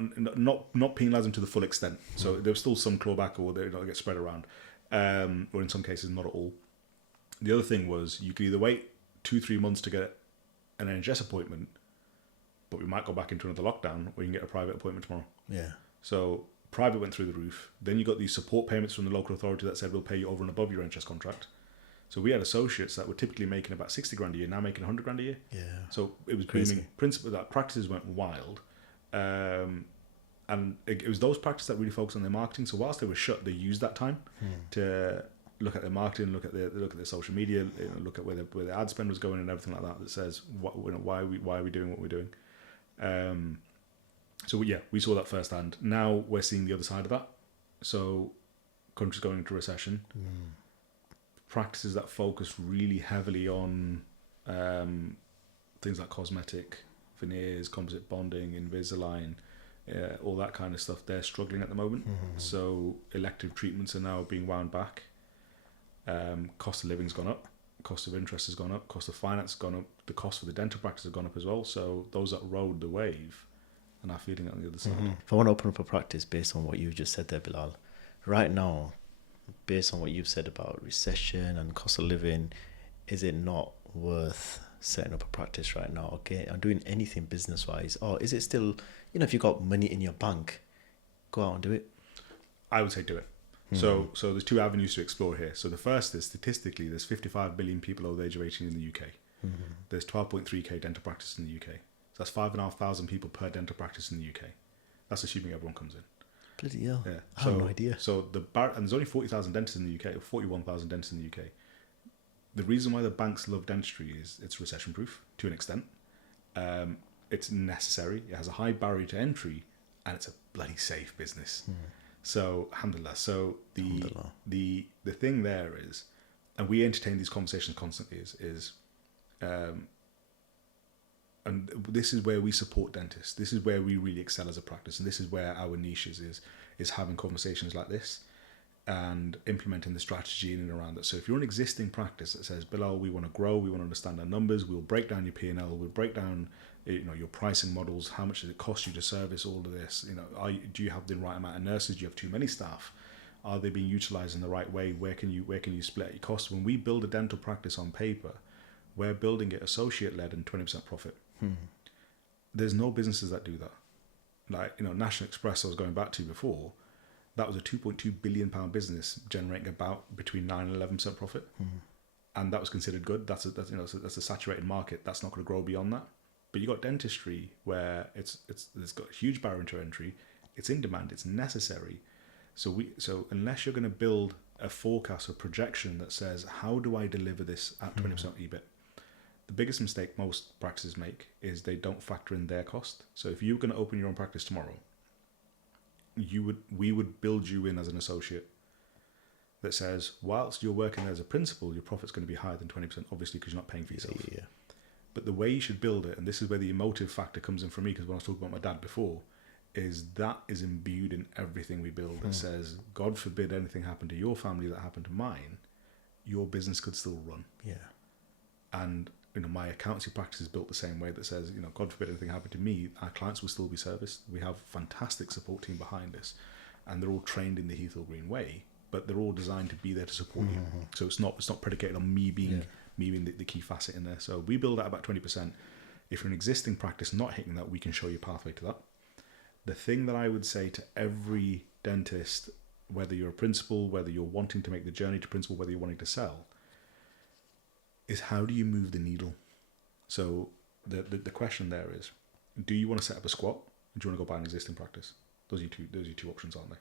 penalise them to the full extent. So there was still some clawback, or they get spread around, or in some cases not at all. The other thing was you could either wait 2-3 months to get an NHS appointment, but we might go back into another lockdown, or you can get a private appointment tomorrow. Yeah. So private went through the roof. Then you got these support payments from the local authority that said we'll pay you over and above your NHS contract. So we had associates that were typically making about 60 grand a year, now making 100 grand a year. Yeah. So it was Crazy. booming. Principle that practices went wild. And it was those practices that really focused on their marketing. So whilst they were shut, they used that time to look at their marketing, look at their social media, look at where their ad spend was going and everything like that. That says why are we doing what we're doing. So we saw that firsthand. Now we're seeing the other side of that. So countries going into recession. Practices that focus really heavily on things like cosmetic, veneers, composite bonding, Invisalign, all that kind of stuff, they're struggling at the moment. So elective treatments are now being wound back. Cost of living's gone up, cost of interest has gone up, cost of finance has gone up, the cost for the dental practice has gone up as well. So those that rode the wave are now feeling it on the other side. If I want to open up a practice based on what you just said there, Bilal, right now, based on what you've said about recession and cost of living, is it not worth setting up a practice right now? Okay, I'm doing anything business wise, or is it still, if you got money in your bank, go out and do it? I would say do it. So there's 2 avenues to explore here. So the first is statistically there's 55 billion people over the age of 18 in the UK. There's 12.3k dental practice in the UK. So that's 5,500 people per dental practice in the UK. That's assuming everyone comes in. Bloody hell. Yeah. I have no idea. So and there's only 40,000 dentists in the UK, or 41,000 dentists in the UK. The reason why the banks love dentistry is it's recession proof to an extent. It's necessary. It has a high barrier to entry, and it's a bloody safe business. So alhamdulillah. So the thing there is, and we entertain these conversations constantly, is and this is where we support dentists. This is where we really excel as a practice, and this is where our niche is having conversations like this and implementing the strategy in and around that. So if you're an existing practice that says, Bilal, we want to grow, we want to understand our numbers, we'll break down your P&L, we'll break down your pricing models, how much does it cost you to service all of this, do you have the right amount of nurses, do you have too many staff, Are they being utilized in the right way? Where can you split your costs? When we build a dental practice on paper, we're building it associate led and 20% profit. There's no businesses that do that. Like, National Express I was going back to before, that was a £2.2 billion business generating about between 9 and 11% profit. And that was considered good. That's a saturated market. That's not going to grow beyond that. But you got dentistry where it's got a huge barrier to entry. It's in demand. It's necessary. So unless you're going to build a forecast or projection that says, how do I deliver this at 20% EBIT? The biggest mistake most practices make is they don't factor in their cost. So if you're going to open your own practice tomorrow, we would build you in as an associate that says, whilst you're working as a principal, your profit's going to be higher than 20%, obviously, because you're not paying for yourself. Yeah. But the way you should build it, and this is where the emotive factor comes in for me, because when I was talking about my dad before, is that is imbued in everything we build. That says, God forbid anything happened to your family that happened to mine, your business could still run. Yeah. And my accountancy practice is built the same way, that says, God forbid anything happened to me, our clients will still be serviced. We have a fantastic support team behind us, and they're all trained in the Heath Green way, but they're all designed to be there to support you. So it's not predicated on me being the key facet in there. So we build at about 20%. If you're an existing practice not hitting that, we can show you a pathway to that. The thing that I would say to every dentist, whether you're a principal, whether you're wanting to make the journey to principal, whether you're wanting to sell, is how do you move the needle? So the question there is, do you want to set up a squat? Or do you want to go buy an existing practice? Those are your two options, aren't they?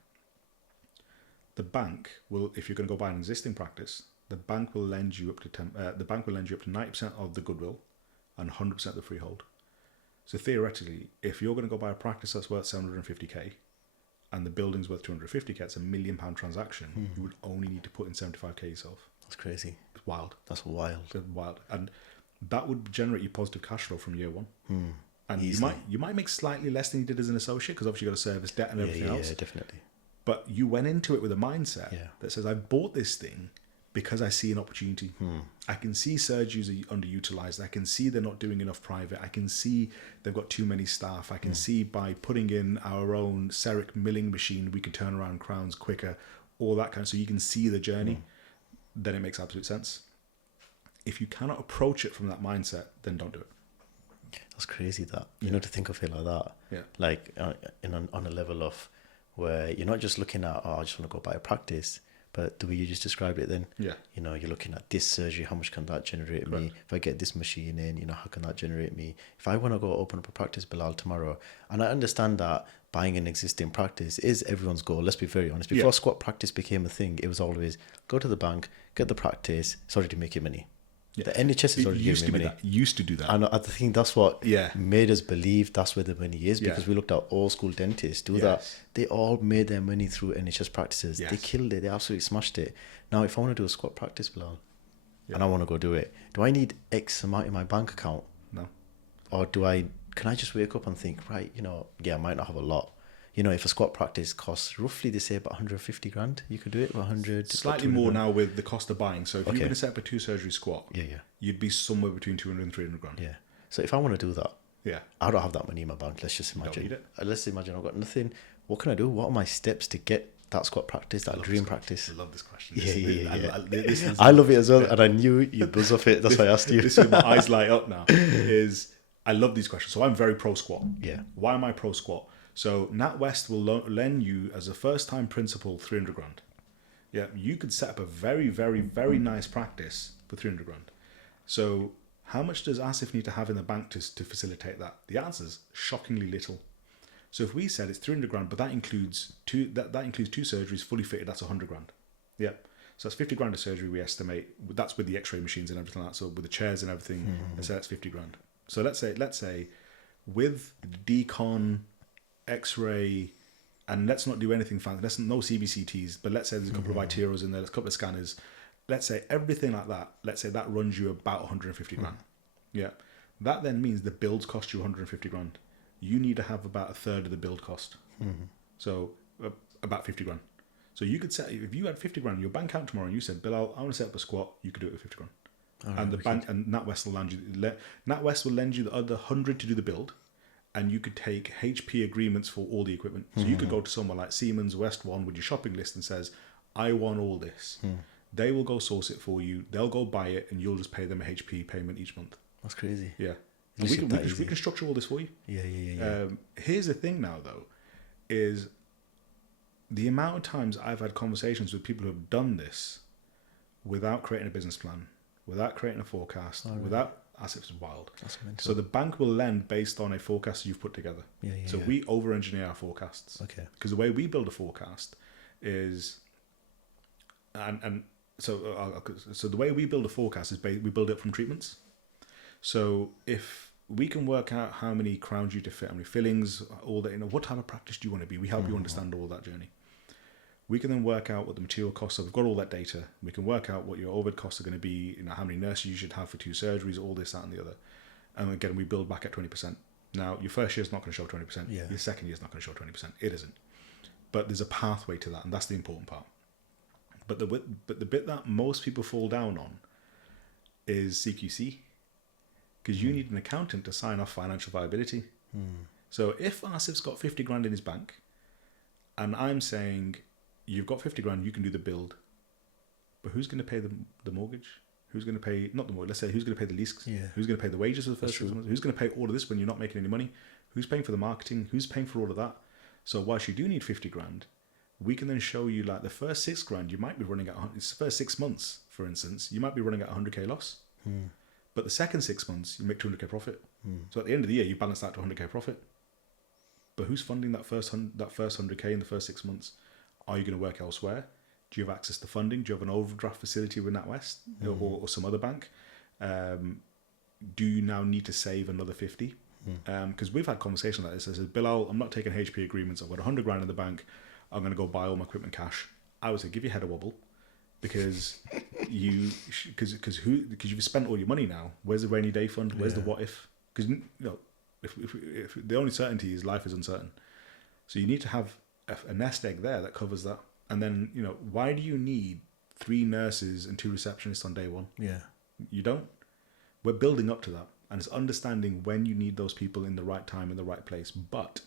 The bank will, if you're going to go buy an existing practice, the bank will lend you up to 90% of the goodwill and 100% of the freehold. So theoretically, if you're going to go buy a practice that's worth 750k and the building's worth 250k, it's £1 million transaction. You would only need to put in 75k yourself. That's crazy. It's wild. That's wild. It's wild, and that would generate you positive cash flow from year one. And Easily. you might make slightly less than you did as an associate, because obviously you got to service debt and everything else. Yeah, definitely. But you went into it with a mindset that says, I bought this thing because I see an opportunity. I can see surgeries are underutilized. I can see they're not doing enough private. I can see they've got too many staff. I can see by putting in our own CEREC milling machine, we can turn around crowns quicker, all that kind of, so you can see the journey. Then it makes absolute sense. If you cannot approach it from that mindset, then don't do it. That's crazy, that, to think of it like that. Yeah. Like on a level of where you're not just looking at, I just want to go buy a practice, but the way you just described it then, you're looking at this surgery, how much can that generate me? If I get this machine in, how can that generate me? If I want to go open up a practice, Bilal, tomorrow, and I understand that buying an existing practice is everyone's goal, let's be very honest. Before squat practice became a thing, it was always go to the bank, get the practice, it's already making money. The NHS is already giving me money. Used to do that. And I think that's what made us believe that's where the money is, because we looked at old school dentists that. They all made their money through NHS practices. They killed it. They absolutely smashed it. Now, if I want to do a squat practice, Bilal, and I want to go do it, do I need X amount in my bank account? No. Or can I just wake up and think, right, I might not have a lot. If a squat practice costs roughly, they say about 150 grand, you could do it for 100. Slightly more now with the cost of buying. So if you're going to set up a 2-surgery squat, you'd be somewhere between 200 and 300 grand. Yeah. So if I want to do that, I don't have that money in my bank. Let's just imagine. Don't need it. Let's imagine I've got nothing. What can I do? What are my steps to get that squat practice, that dream practice? I love this question. I love it as well, and I knew you'd buzz off it. That's why I asked you. This is my eyes light up now. I love these questions. So I'm very pro squat. Yeah. Why am I pro squat? So NatWest will lend you, as a first-time principal, 300 grand. Yeah, you could set up a very, very, very nice practice for 300 grand. So how much does Asif need to have in the bank to facilitate that? The answer is shockingly little. So if we said it's 300 grand, but that includes two surgeries fully fitted, that's 100 grand. Yeah. So that's 50 grand of surgery, we estimate. That's with the x-ray machines and everything like that. So with the chairs and everything, and so that's 50 grand. So let's say with decon, x-ray, and let's not do anything fancy. No CBCTs, but let's say there's a couple of iTeros in there, there's a couple of scanners. Let's say everything like that. Let's say that runs you about 150 grand. Yeah. That then means the builds cost you 150 grand. You need to have about a third of the build cost. So about 50 grand. So you could set, if you had 50 grand in your bank account tomorrow and you said, Bilal, I want to set up a squat, you could do it with 50 grand. And the bank and NatWest will lend you the other 100 to do the build. And you could take HP agreements for all the equipment. So you could go to somewhere like Siemens, West One with your shopping list and says, I want all this. They will go source it for you. They'll go buy it, and you'll just pay them a HP payment each month. That's crazy. Yeah. You We ship can, that we, can, we easy. can structure all this for you. Yeah. Here's the thing now, though, is the amount of times I've had conversations with people who have done this without creating a business plan, without creating a forecast, without assets is wild. That's mental. So the bank will lend based on a forecast you've put together. So we over-engineer our forecasts. Okay. Because the way we build a forecast is, so the way we build a forecast is we build it from treatments. So if we can work out how many crowns you to fit, how many fillings, all that, what type of practice do you want to be? We help you understand all that journey. We can then work out what the material costs are. We've got all that data. We can work out what your overhead costs are going to be, how many nurses you should have for 2 surgeries, all this, that, and the other. And again, we build back at 20%. Now, your first year is not going to show 20%. Yeah. Your second year is not going to show 20%. It isn't. But there's a pathway to that, and that's the important part. But the bit that most people fall down on is CQC, because you need an accountant to sign off financial viability. So if Asif's got 50 grand in his bank, and I'm saying, you've got 50 grand, you can do the build, but who's going to pay the mortgage? Who's going to pay, not the mortgage, let's say, who's going to pay the lease? Yeah. Who's going to pay the wages for the first 6 months? Who's going to pay all of this when you're not making any money? Who's paying for the marketing? Who's paying for all of that? So whilst you do need 50 grand, we can then show you like the first 6 grand, you might be running at, it's the first 6 months, for instance, you might be running at 100k loss. But the second 6 months, you make 200k profit. So at the end of the year, you balance that to 100k profit. But who's funding that first 100k in the first 6 months? Are you going to work elsewhere? Do you have access to funding? Do you have an overdraft facility with NatWest or some other bank? Do you now need to save another 50? Because we've had conversations like this. I said, Bilal, I'm not taking HP agreements. I've got 100 grand in the bank. I'm going to go buy all my equipment cash. I would say, give your head a wobble, because you've spent all your money now. Where's the rainy day fund? Where's the what if? Because if the only certainty is life is uncertain. So you need to have a nest egg there that covers that. And then, why do you need 3 nurses and 2 receptionists on day one? Yeah. You don't. We're building up to that. And it's understanding when you need those people in the right time, in the right place. But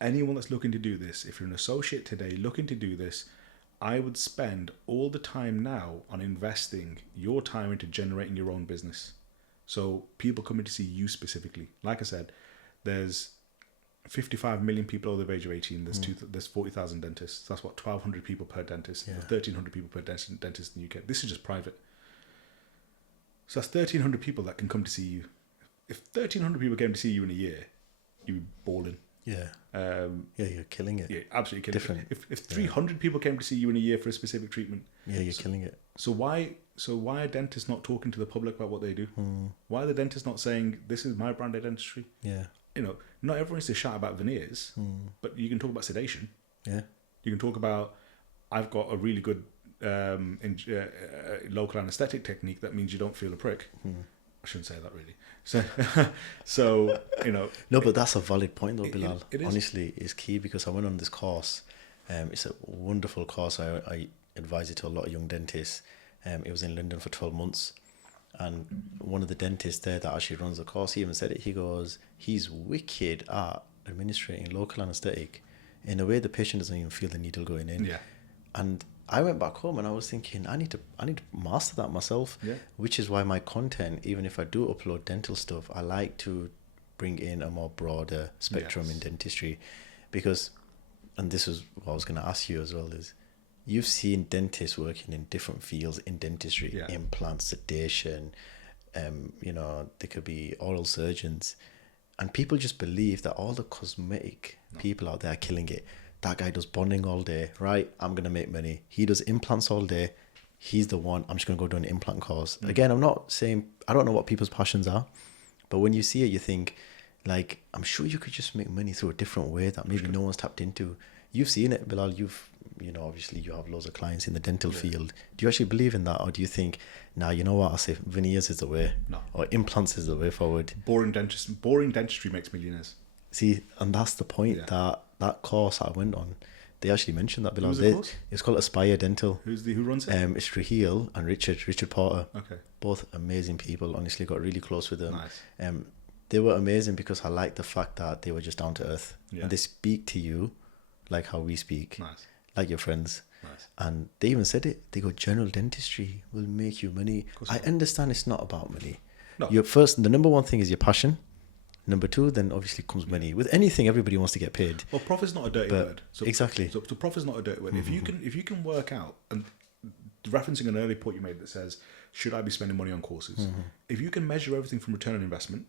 anyone that's looking to do this, if you're an associate today looking to do this, I would spend all the time now on investing your time into generating your own business. So people coming to see you specifically. Like I said, there's 55 million people over the age of 18. There's 40,000 dentists. That's what, 1,200 people per dentist. Yeah. 1,300 people per dentist in the UK. This is just private. So that's 1,300 people that can come to see you. If 1,300 people came to see you in a year, you'd be balling. Yeah. You're killing it. Yeah, absolutely killing Different. it. If 300 people came to see you in a year for a specific treatment, you're killing it. So why are dentists not talking to the public about what they do? Why are the dentists not saying, this is my brand of dentistry? Yeah. Not everyone needs to shout about veneers, but you can talk about sedation. Yeah. You can talk about, I've got a really good local anesthetic technique that means you don't feel a prick. I shouldn't say that really. So No, but that's a valid point though, Bilal. It is. Honestly, it's key, because I went on this course. It's a wonderful course. I advise it to a lot of young dentists. It was in London for 12 months. And one of the dentists there that actually runs the course, he even said it. He goes, he's wicked at administrating local anesthetic in a way the patient doesn't even feel the needle going in. Yeah. And I went back home and I was thinking, I need to master that myself. Yeah. Which is why my content, even if I do upload dental stuff, I like to bring in a more broader spectrum in dentistry, because, and this is what I was going to ask you as well, is you've seen dentists working in different fields in dentistry, implants, sedation, they could be oral surgeons, and people just believe that all the cosmetic people out there are killing it. That guy does bonding all day, right? I'm going to make money. He does implants all day. He's the one. I'm just going to go do an implant course. Again, I'm not saying, I don't know what people's passions are, but when you see it, you think, like, I'm sure you could just make money through a different way that maybe no one's tapped into. You've seen it, Bilal. Obviously you have loads of clients in the dental field. Do you actually believe in that? Or do you think, you know what, I say veneers is the way. No. Or implants is the way forward. Boring dentistry makes millionaires. See, and that's the point, that course I went on, they actually mentioned that, Bilal. It's called Aspire Dental. Who runs it? It's Raheel and Richard Porter. Okay. Both amazing people. Honestly, got really close with them. Nice. They were amazing because I liked the fact that they were just down to earth. Yeah. And they speak to you like how we speak. Nice. Like your friends. Nice. And they even said it. They go, general dentistry will make you money. I understand it's not about money. No. Your first, the number one thing is your passion. Number two, then obviously comes money. With anything, everybody wants to get paid. Well, profit's not a dirty word. So, exactly. So profit's not a dirty word. If you can work out, and referencing an earlier point you made that says, should I be spending money on courses? If you can measure everything from return on investment,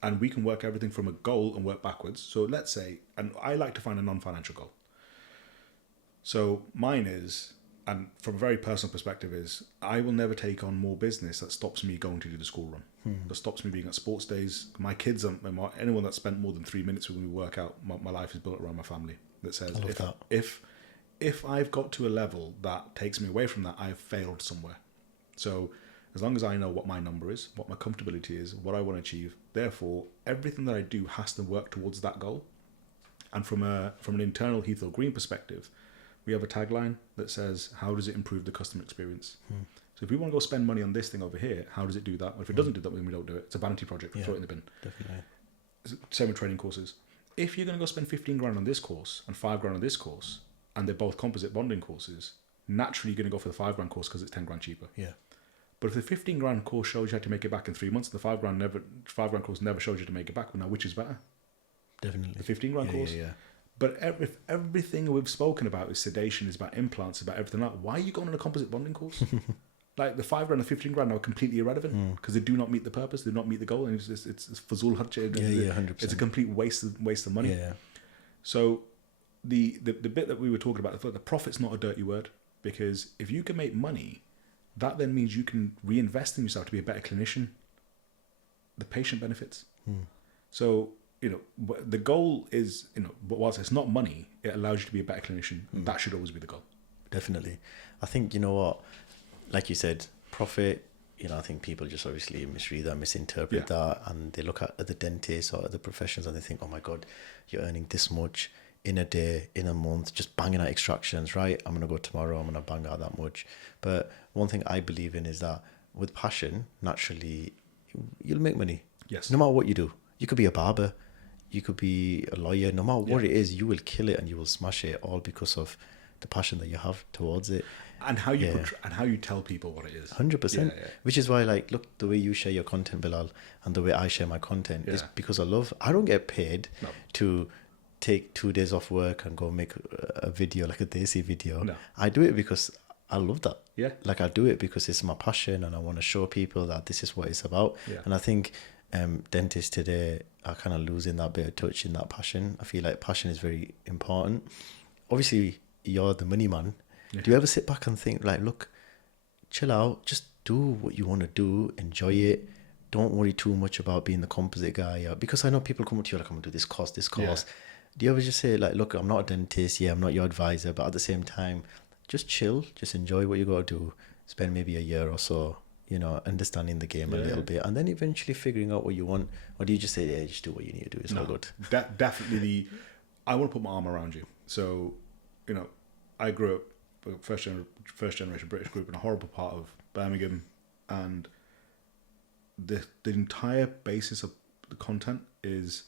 and we can work everything from a goal and work backwards. So let's say, and I like to find a non-financial goal. So mine is, and from a very personal perspective is, I will never take on more business that stops me going to do the school run, that stops me being at sports days. My kids, anyone that's spent more than 3 minutes when we work out, my life is built around my family. That says, if I've got to a level that takes me away from that, I've failed somewhere. So as long as I know what my number is, what my comfortability is, what I want to achieve, therefore everything that I do has to work towards that goal. And from an internal Heath or Green perspective, we have a tagline that says, how does it improve the customer experience? So if we want to go spend money on this thing over here, how does it do that? Well, if it doesn't do that, then we don't do it. It's a vanity project. We throw it in the bin. Definitely. Same with training courses. If you're going to go spend 15 grand on this course and 5 grand on this course, and they're both composite bonding courses, naturally you're going to go for the 5 grand course because it's 10 grand cheaper. Yeah. But if the 15 grand course shows you how to make it back in 3 months, the 5 grand course never shows you to make it back. Well, now which is better? Definitely. The 15 grand course? Yeah. But if everything we've spoken about is sedation, is about implants, about everything like that, why are you going on a composite bonding course? Like the 5 grand and 15 grand are completely irrelevant because they do not meet the purpose, they do not meet the goal, and it's fazul hajj. 100%. It's a complete waste of money. Yeah. So the bit that we were talking about, the profit's not a dirty word, because if you can make money, that then means you can reinvest in yourself to be a better clinician. The patient benefits. So, the goal is, but whilst it's not money, it allows you to be a better clinician. That should always be the goal. Definitely. I think, you know what, like you said, profit, I think people just obviously misread that, misinterpret that, and they look at the dentist or other professions and they think, oh my God, you're earning this much in a day, in a month, just banging out extractions, right? I'm going to go tomorrow, I'm going to bang out that much. But one thing I believe in is that with passion, naturally, you'll make money. Yes. No matter what you do. You could be a barber, you could be a lawyer, no matter what it is, you will kill it and you will smash it, all because of the passion that you have towards it. And how you and how you tell people what it is. 100%. Which is why, look, the way you share your content, Bilal, and the way I share my content is because I don't get paid to take 2 days off work and go make a video, like a Desi video. No. I do it because I love that. Yeah. Like, I do it because it's my passion and I want to show people that this is what it's about. Yeah. And I think dentists today are kind of losing that bit of touch in that passion. I feel like passion is very important. Obviously, you're the money man. Yeah. Do you ever sit back and think, look, chill out, just do what you want to do, enjoy it. Don't worry too much about being the composite guy. Because I know people come up to you like, I'm going to do this course. Yeah. Do you ever just say, look, I'm not a dentist, I'm not your advisor, but at the same time, just chill, just enjoy what you got to do. Spend maybe a year or so, understanding the game a little bit, and then eventually figuring out what you want? Or do you just say, just do what you need to do, it's all good? Definitely, I want to put my arm around you. So, I grew up first generation British group in a horrible part of Birmingham, and the entire basis of the content is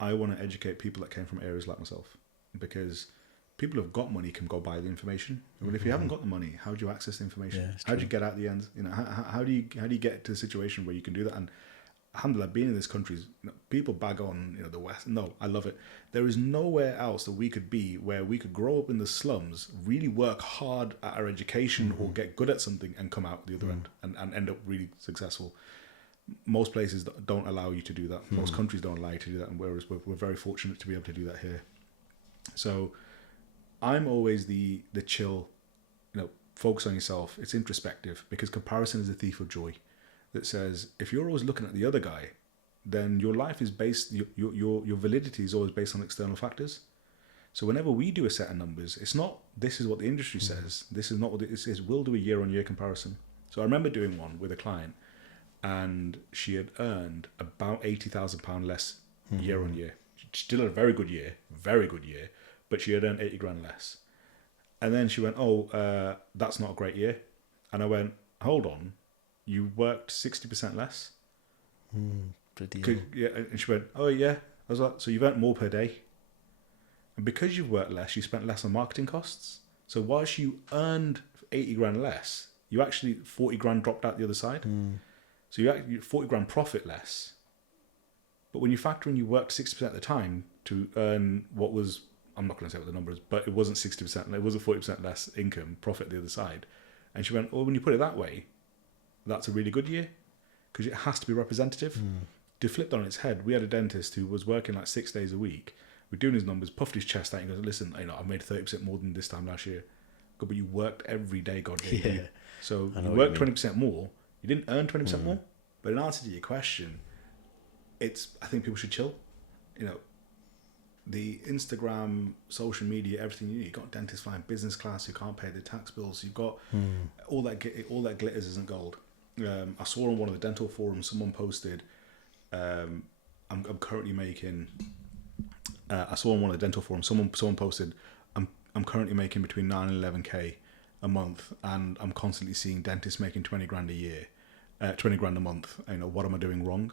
I want to educate people that came from areas like myself, because people who've got money can go buy the information. Well, if you haven't got the money, how do you access the information? How do you get out the end? How do you get to a situation where you can do that? And alhamdulillah, being in this country, people bag on the West. No, I love it. There is nowhere else that we could be where we could grow up in the slums, really work hard at our education or get good at something and come out the other end and end up really successful. Most places don't allow you to do that. Most countries don't allow you to do that, and whereas we're very fortunate to be able to do that here. So I'm always the chill, focus on yourself. It's introspective, because comparison is a thief of joy. That says, if you're always looking at the other guy, then your life is based, your validity is always based on external factors. So whenever we do a set of numbers, it's not, this is what the industry says. This is not what it is. We'll do a year-on-year comparison. So I remember doing one with a client, and she had earned about £80,000 less year-on-year. Still a very good year, but she had earned 80 grand less. And then she went, that's not a great year. And I went, hold on, you worked 60% less? And she went, oh yeah. I was like, so you've earned more per day. And because you've worked less, you spent less on marketing costs. So whilst you earned 80 grand less, you actually 40 grand dropped out the other side. So you actually 40 grand profit less. But when you factor in you worked 60% of the time to earn what was, I'm not going to say what the number is, but it wasn't 60%, it was a 40% less income, profit the other side. And she went, well, when you put it that way, that's a really good year because it has to be representative. To flip that on its head, we had a dentist who was working like 6 days a week. We're doing his numbers, puffed his chest out and goes, listen, I've made 30% more than this time last year. But you worked every day God gave you. So you worked 20% more. You didn't earn 20% more. But in answer to your question, I think people should chill. The Instagram, social media, everything you need. You've got dentists flying business class who can't pay their tax bills. You've got all that glitters isn't gold. I saw on one of the dental forums someone posted, I'm currently making. I saw on one of the dental forums someone posted, I'm currently making between 9 and 11k a month, and I'm constantly seeing dentists making 20 grand a year, 20 grand a month. What am I doing wrong?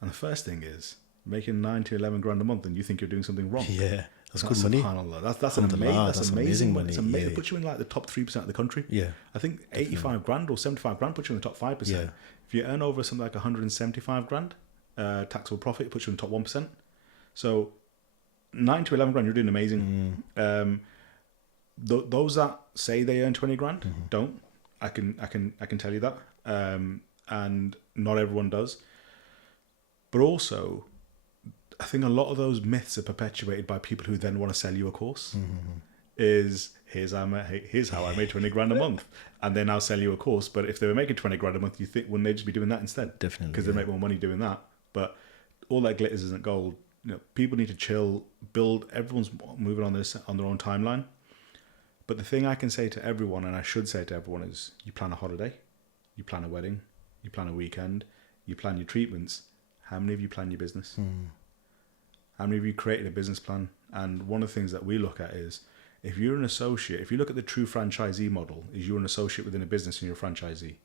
And the first thing is making 9 to 11 grand a month, and you think you're doing something wrong. Yeah, that's good money. That's amazing money. It's amazing. Yeah. It puts you in like the top 3% of the country. Yeah, I think 85 grand or 75 grand puts you in the top 5%. Yeah. If you earn over something like 175 grand taxable profit, it puts you in the top 1%. So 9 to 11 grand, you're doing amazing. Those that say they earn 20 grand don't. I can tell you that. And not everyone does. But also, I think a lot of those myths are perpetuated by people who then want to sell you a course. Here's how I made 20 grand a month, and then I'll sell you a course. But if they were making 20 grand a month, you think, wouldn't they just be doing that instead? Definitely, because they make more money doing that. But all that glitters isn't gold. People need to chill, build. Everyone's moving on their own timeline. But the thing I can say to everyone, and I should say to everyone, is you plan a holiday, you plan a wedding, you plan a weekend, you plan your treatments. How many of you plan your business? How many of you created a business plan? And one of the things that we look at is, if you're an associate, if you look at the true franchisee model, is you're an associate within a business and you're a franchisee.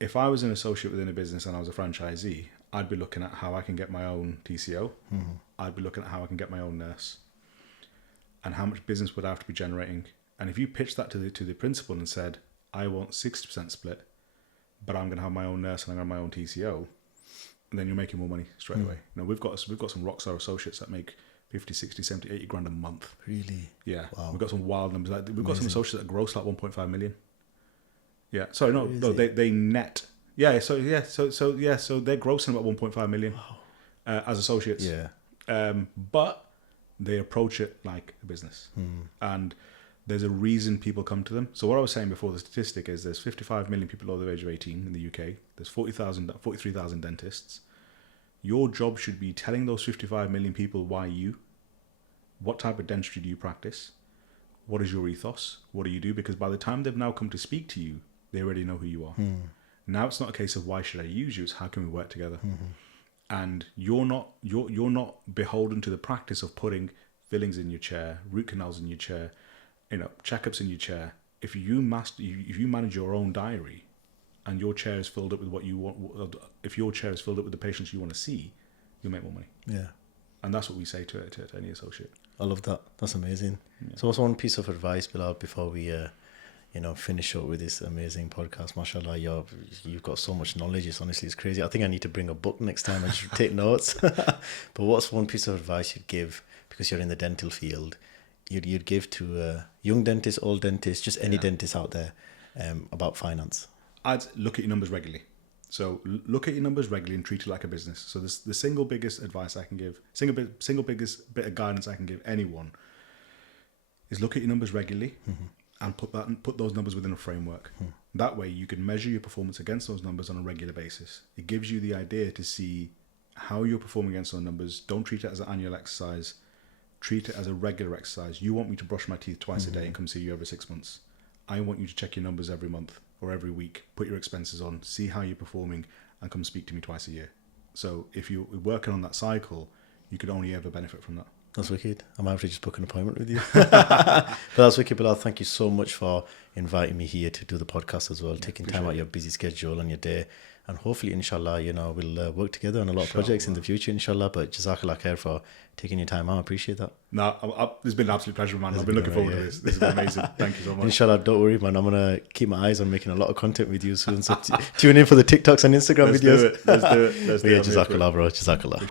If I was an associate within a business and I was a franchisee, I'd be looking at how I can get my own TCO. I'd be looking at how I can get my own nurse. And how much business would I have to be generating? And if you pitch that to the principal and said, I want 60% split, but I'm going to have my own nurse and I'm going to have my own TCO, and then you're making more money straight away. We've got some rockstar associates that make 50, 60, 70, 80 grand a month. Really? Yeah. Wow. We've got some wild numbers. We've got some associates that gross like 1.5 million. Yeah. Sorry, no, they net. Yeah. So they're grossing about 1.5 million as associates. Yeah. But they approach it like a business. And there's a reason people come to them. So what I was saying before, the statistic is there's 55 million people over the age of 18 in the UK. There's 43,000 dentists. Your job should be telling those 55 million people why you, what type of dentistry do you practice, what is your ethos, what do you do? Because by the time they've now come to speak to you, they already know who you are. Now it's not a case of why should I use you, it's how can we work together? And you're not beholden to the practice of putting fillings in your chair, root canals in your chair, checkups in your chair. If you manage your own diary, and your chair is filled up with what you want, if your chair is filled up with the patients you want to see, you'll make more money. Yeah. And that's what we say to any associate. I love that. That's amazing. Yeah. So what's one piece of advice, Bilal, before we finish up with this amazing podcast? Mashallah, you've got so much knowledge. It's crazy. I think I need to bring a book next time and just take notes. But what's one piece of advice you'd give, because you're in the dental field, you'd give to young dentists, old dentists, just any dentist out there, about finance? I'd look at your numbers regularly. So look at your numbers regularly and treat it like a business. So this the single biggest advice I can give, single biggest bit of guidance I can give anyone is look at your numbers regularly and put those numbers within a framework. That way you can measure your performance against those numbers on a regular basis. It gives you the idea to see how you're performing against those numbers. Don't treat it as an annual exercise. Treat it as a regular exercise. You want me to brush my teeth twice a day and come see you every 6 months. I want you to check your numbers every month or every week, put your expenses on, see how you're performing, and come speak to me twice a year. So if you're working on that cycle, you could only ever benefit from that. That's wicked. I might have to just book an appointment with you. But that's wicked, Bilal. Thank you so much for inviting me here to do the podcast as well, taking time out of your busy schedule and your day. And hopefully, inshallah, we'll work together on a lot of projects in the future, inshallah. But Jazakallah khair for taking your time out. I appreciate that. No, it's been an absolute pleasure, man. I've been looking forward to this. This has been amazing. Thank you so much. Inshallah, don't worry, man. I'm going to keep my eyes on making a lot of content with you soon. So tune in for the TikToks and Instagram videos. Let's do it. Jazakallah, bro. Jazakallah.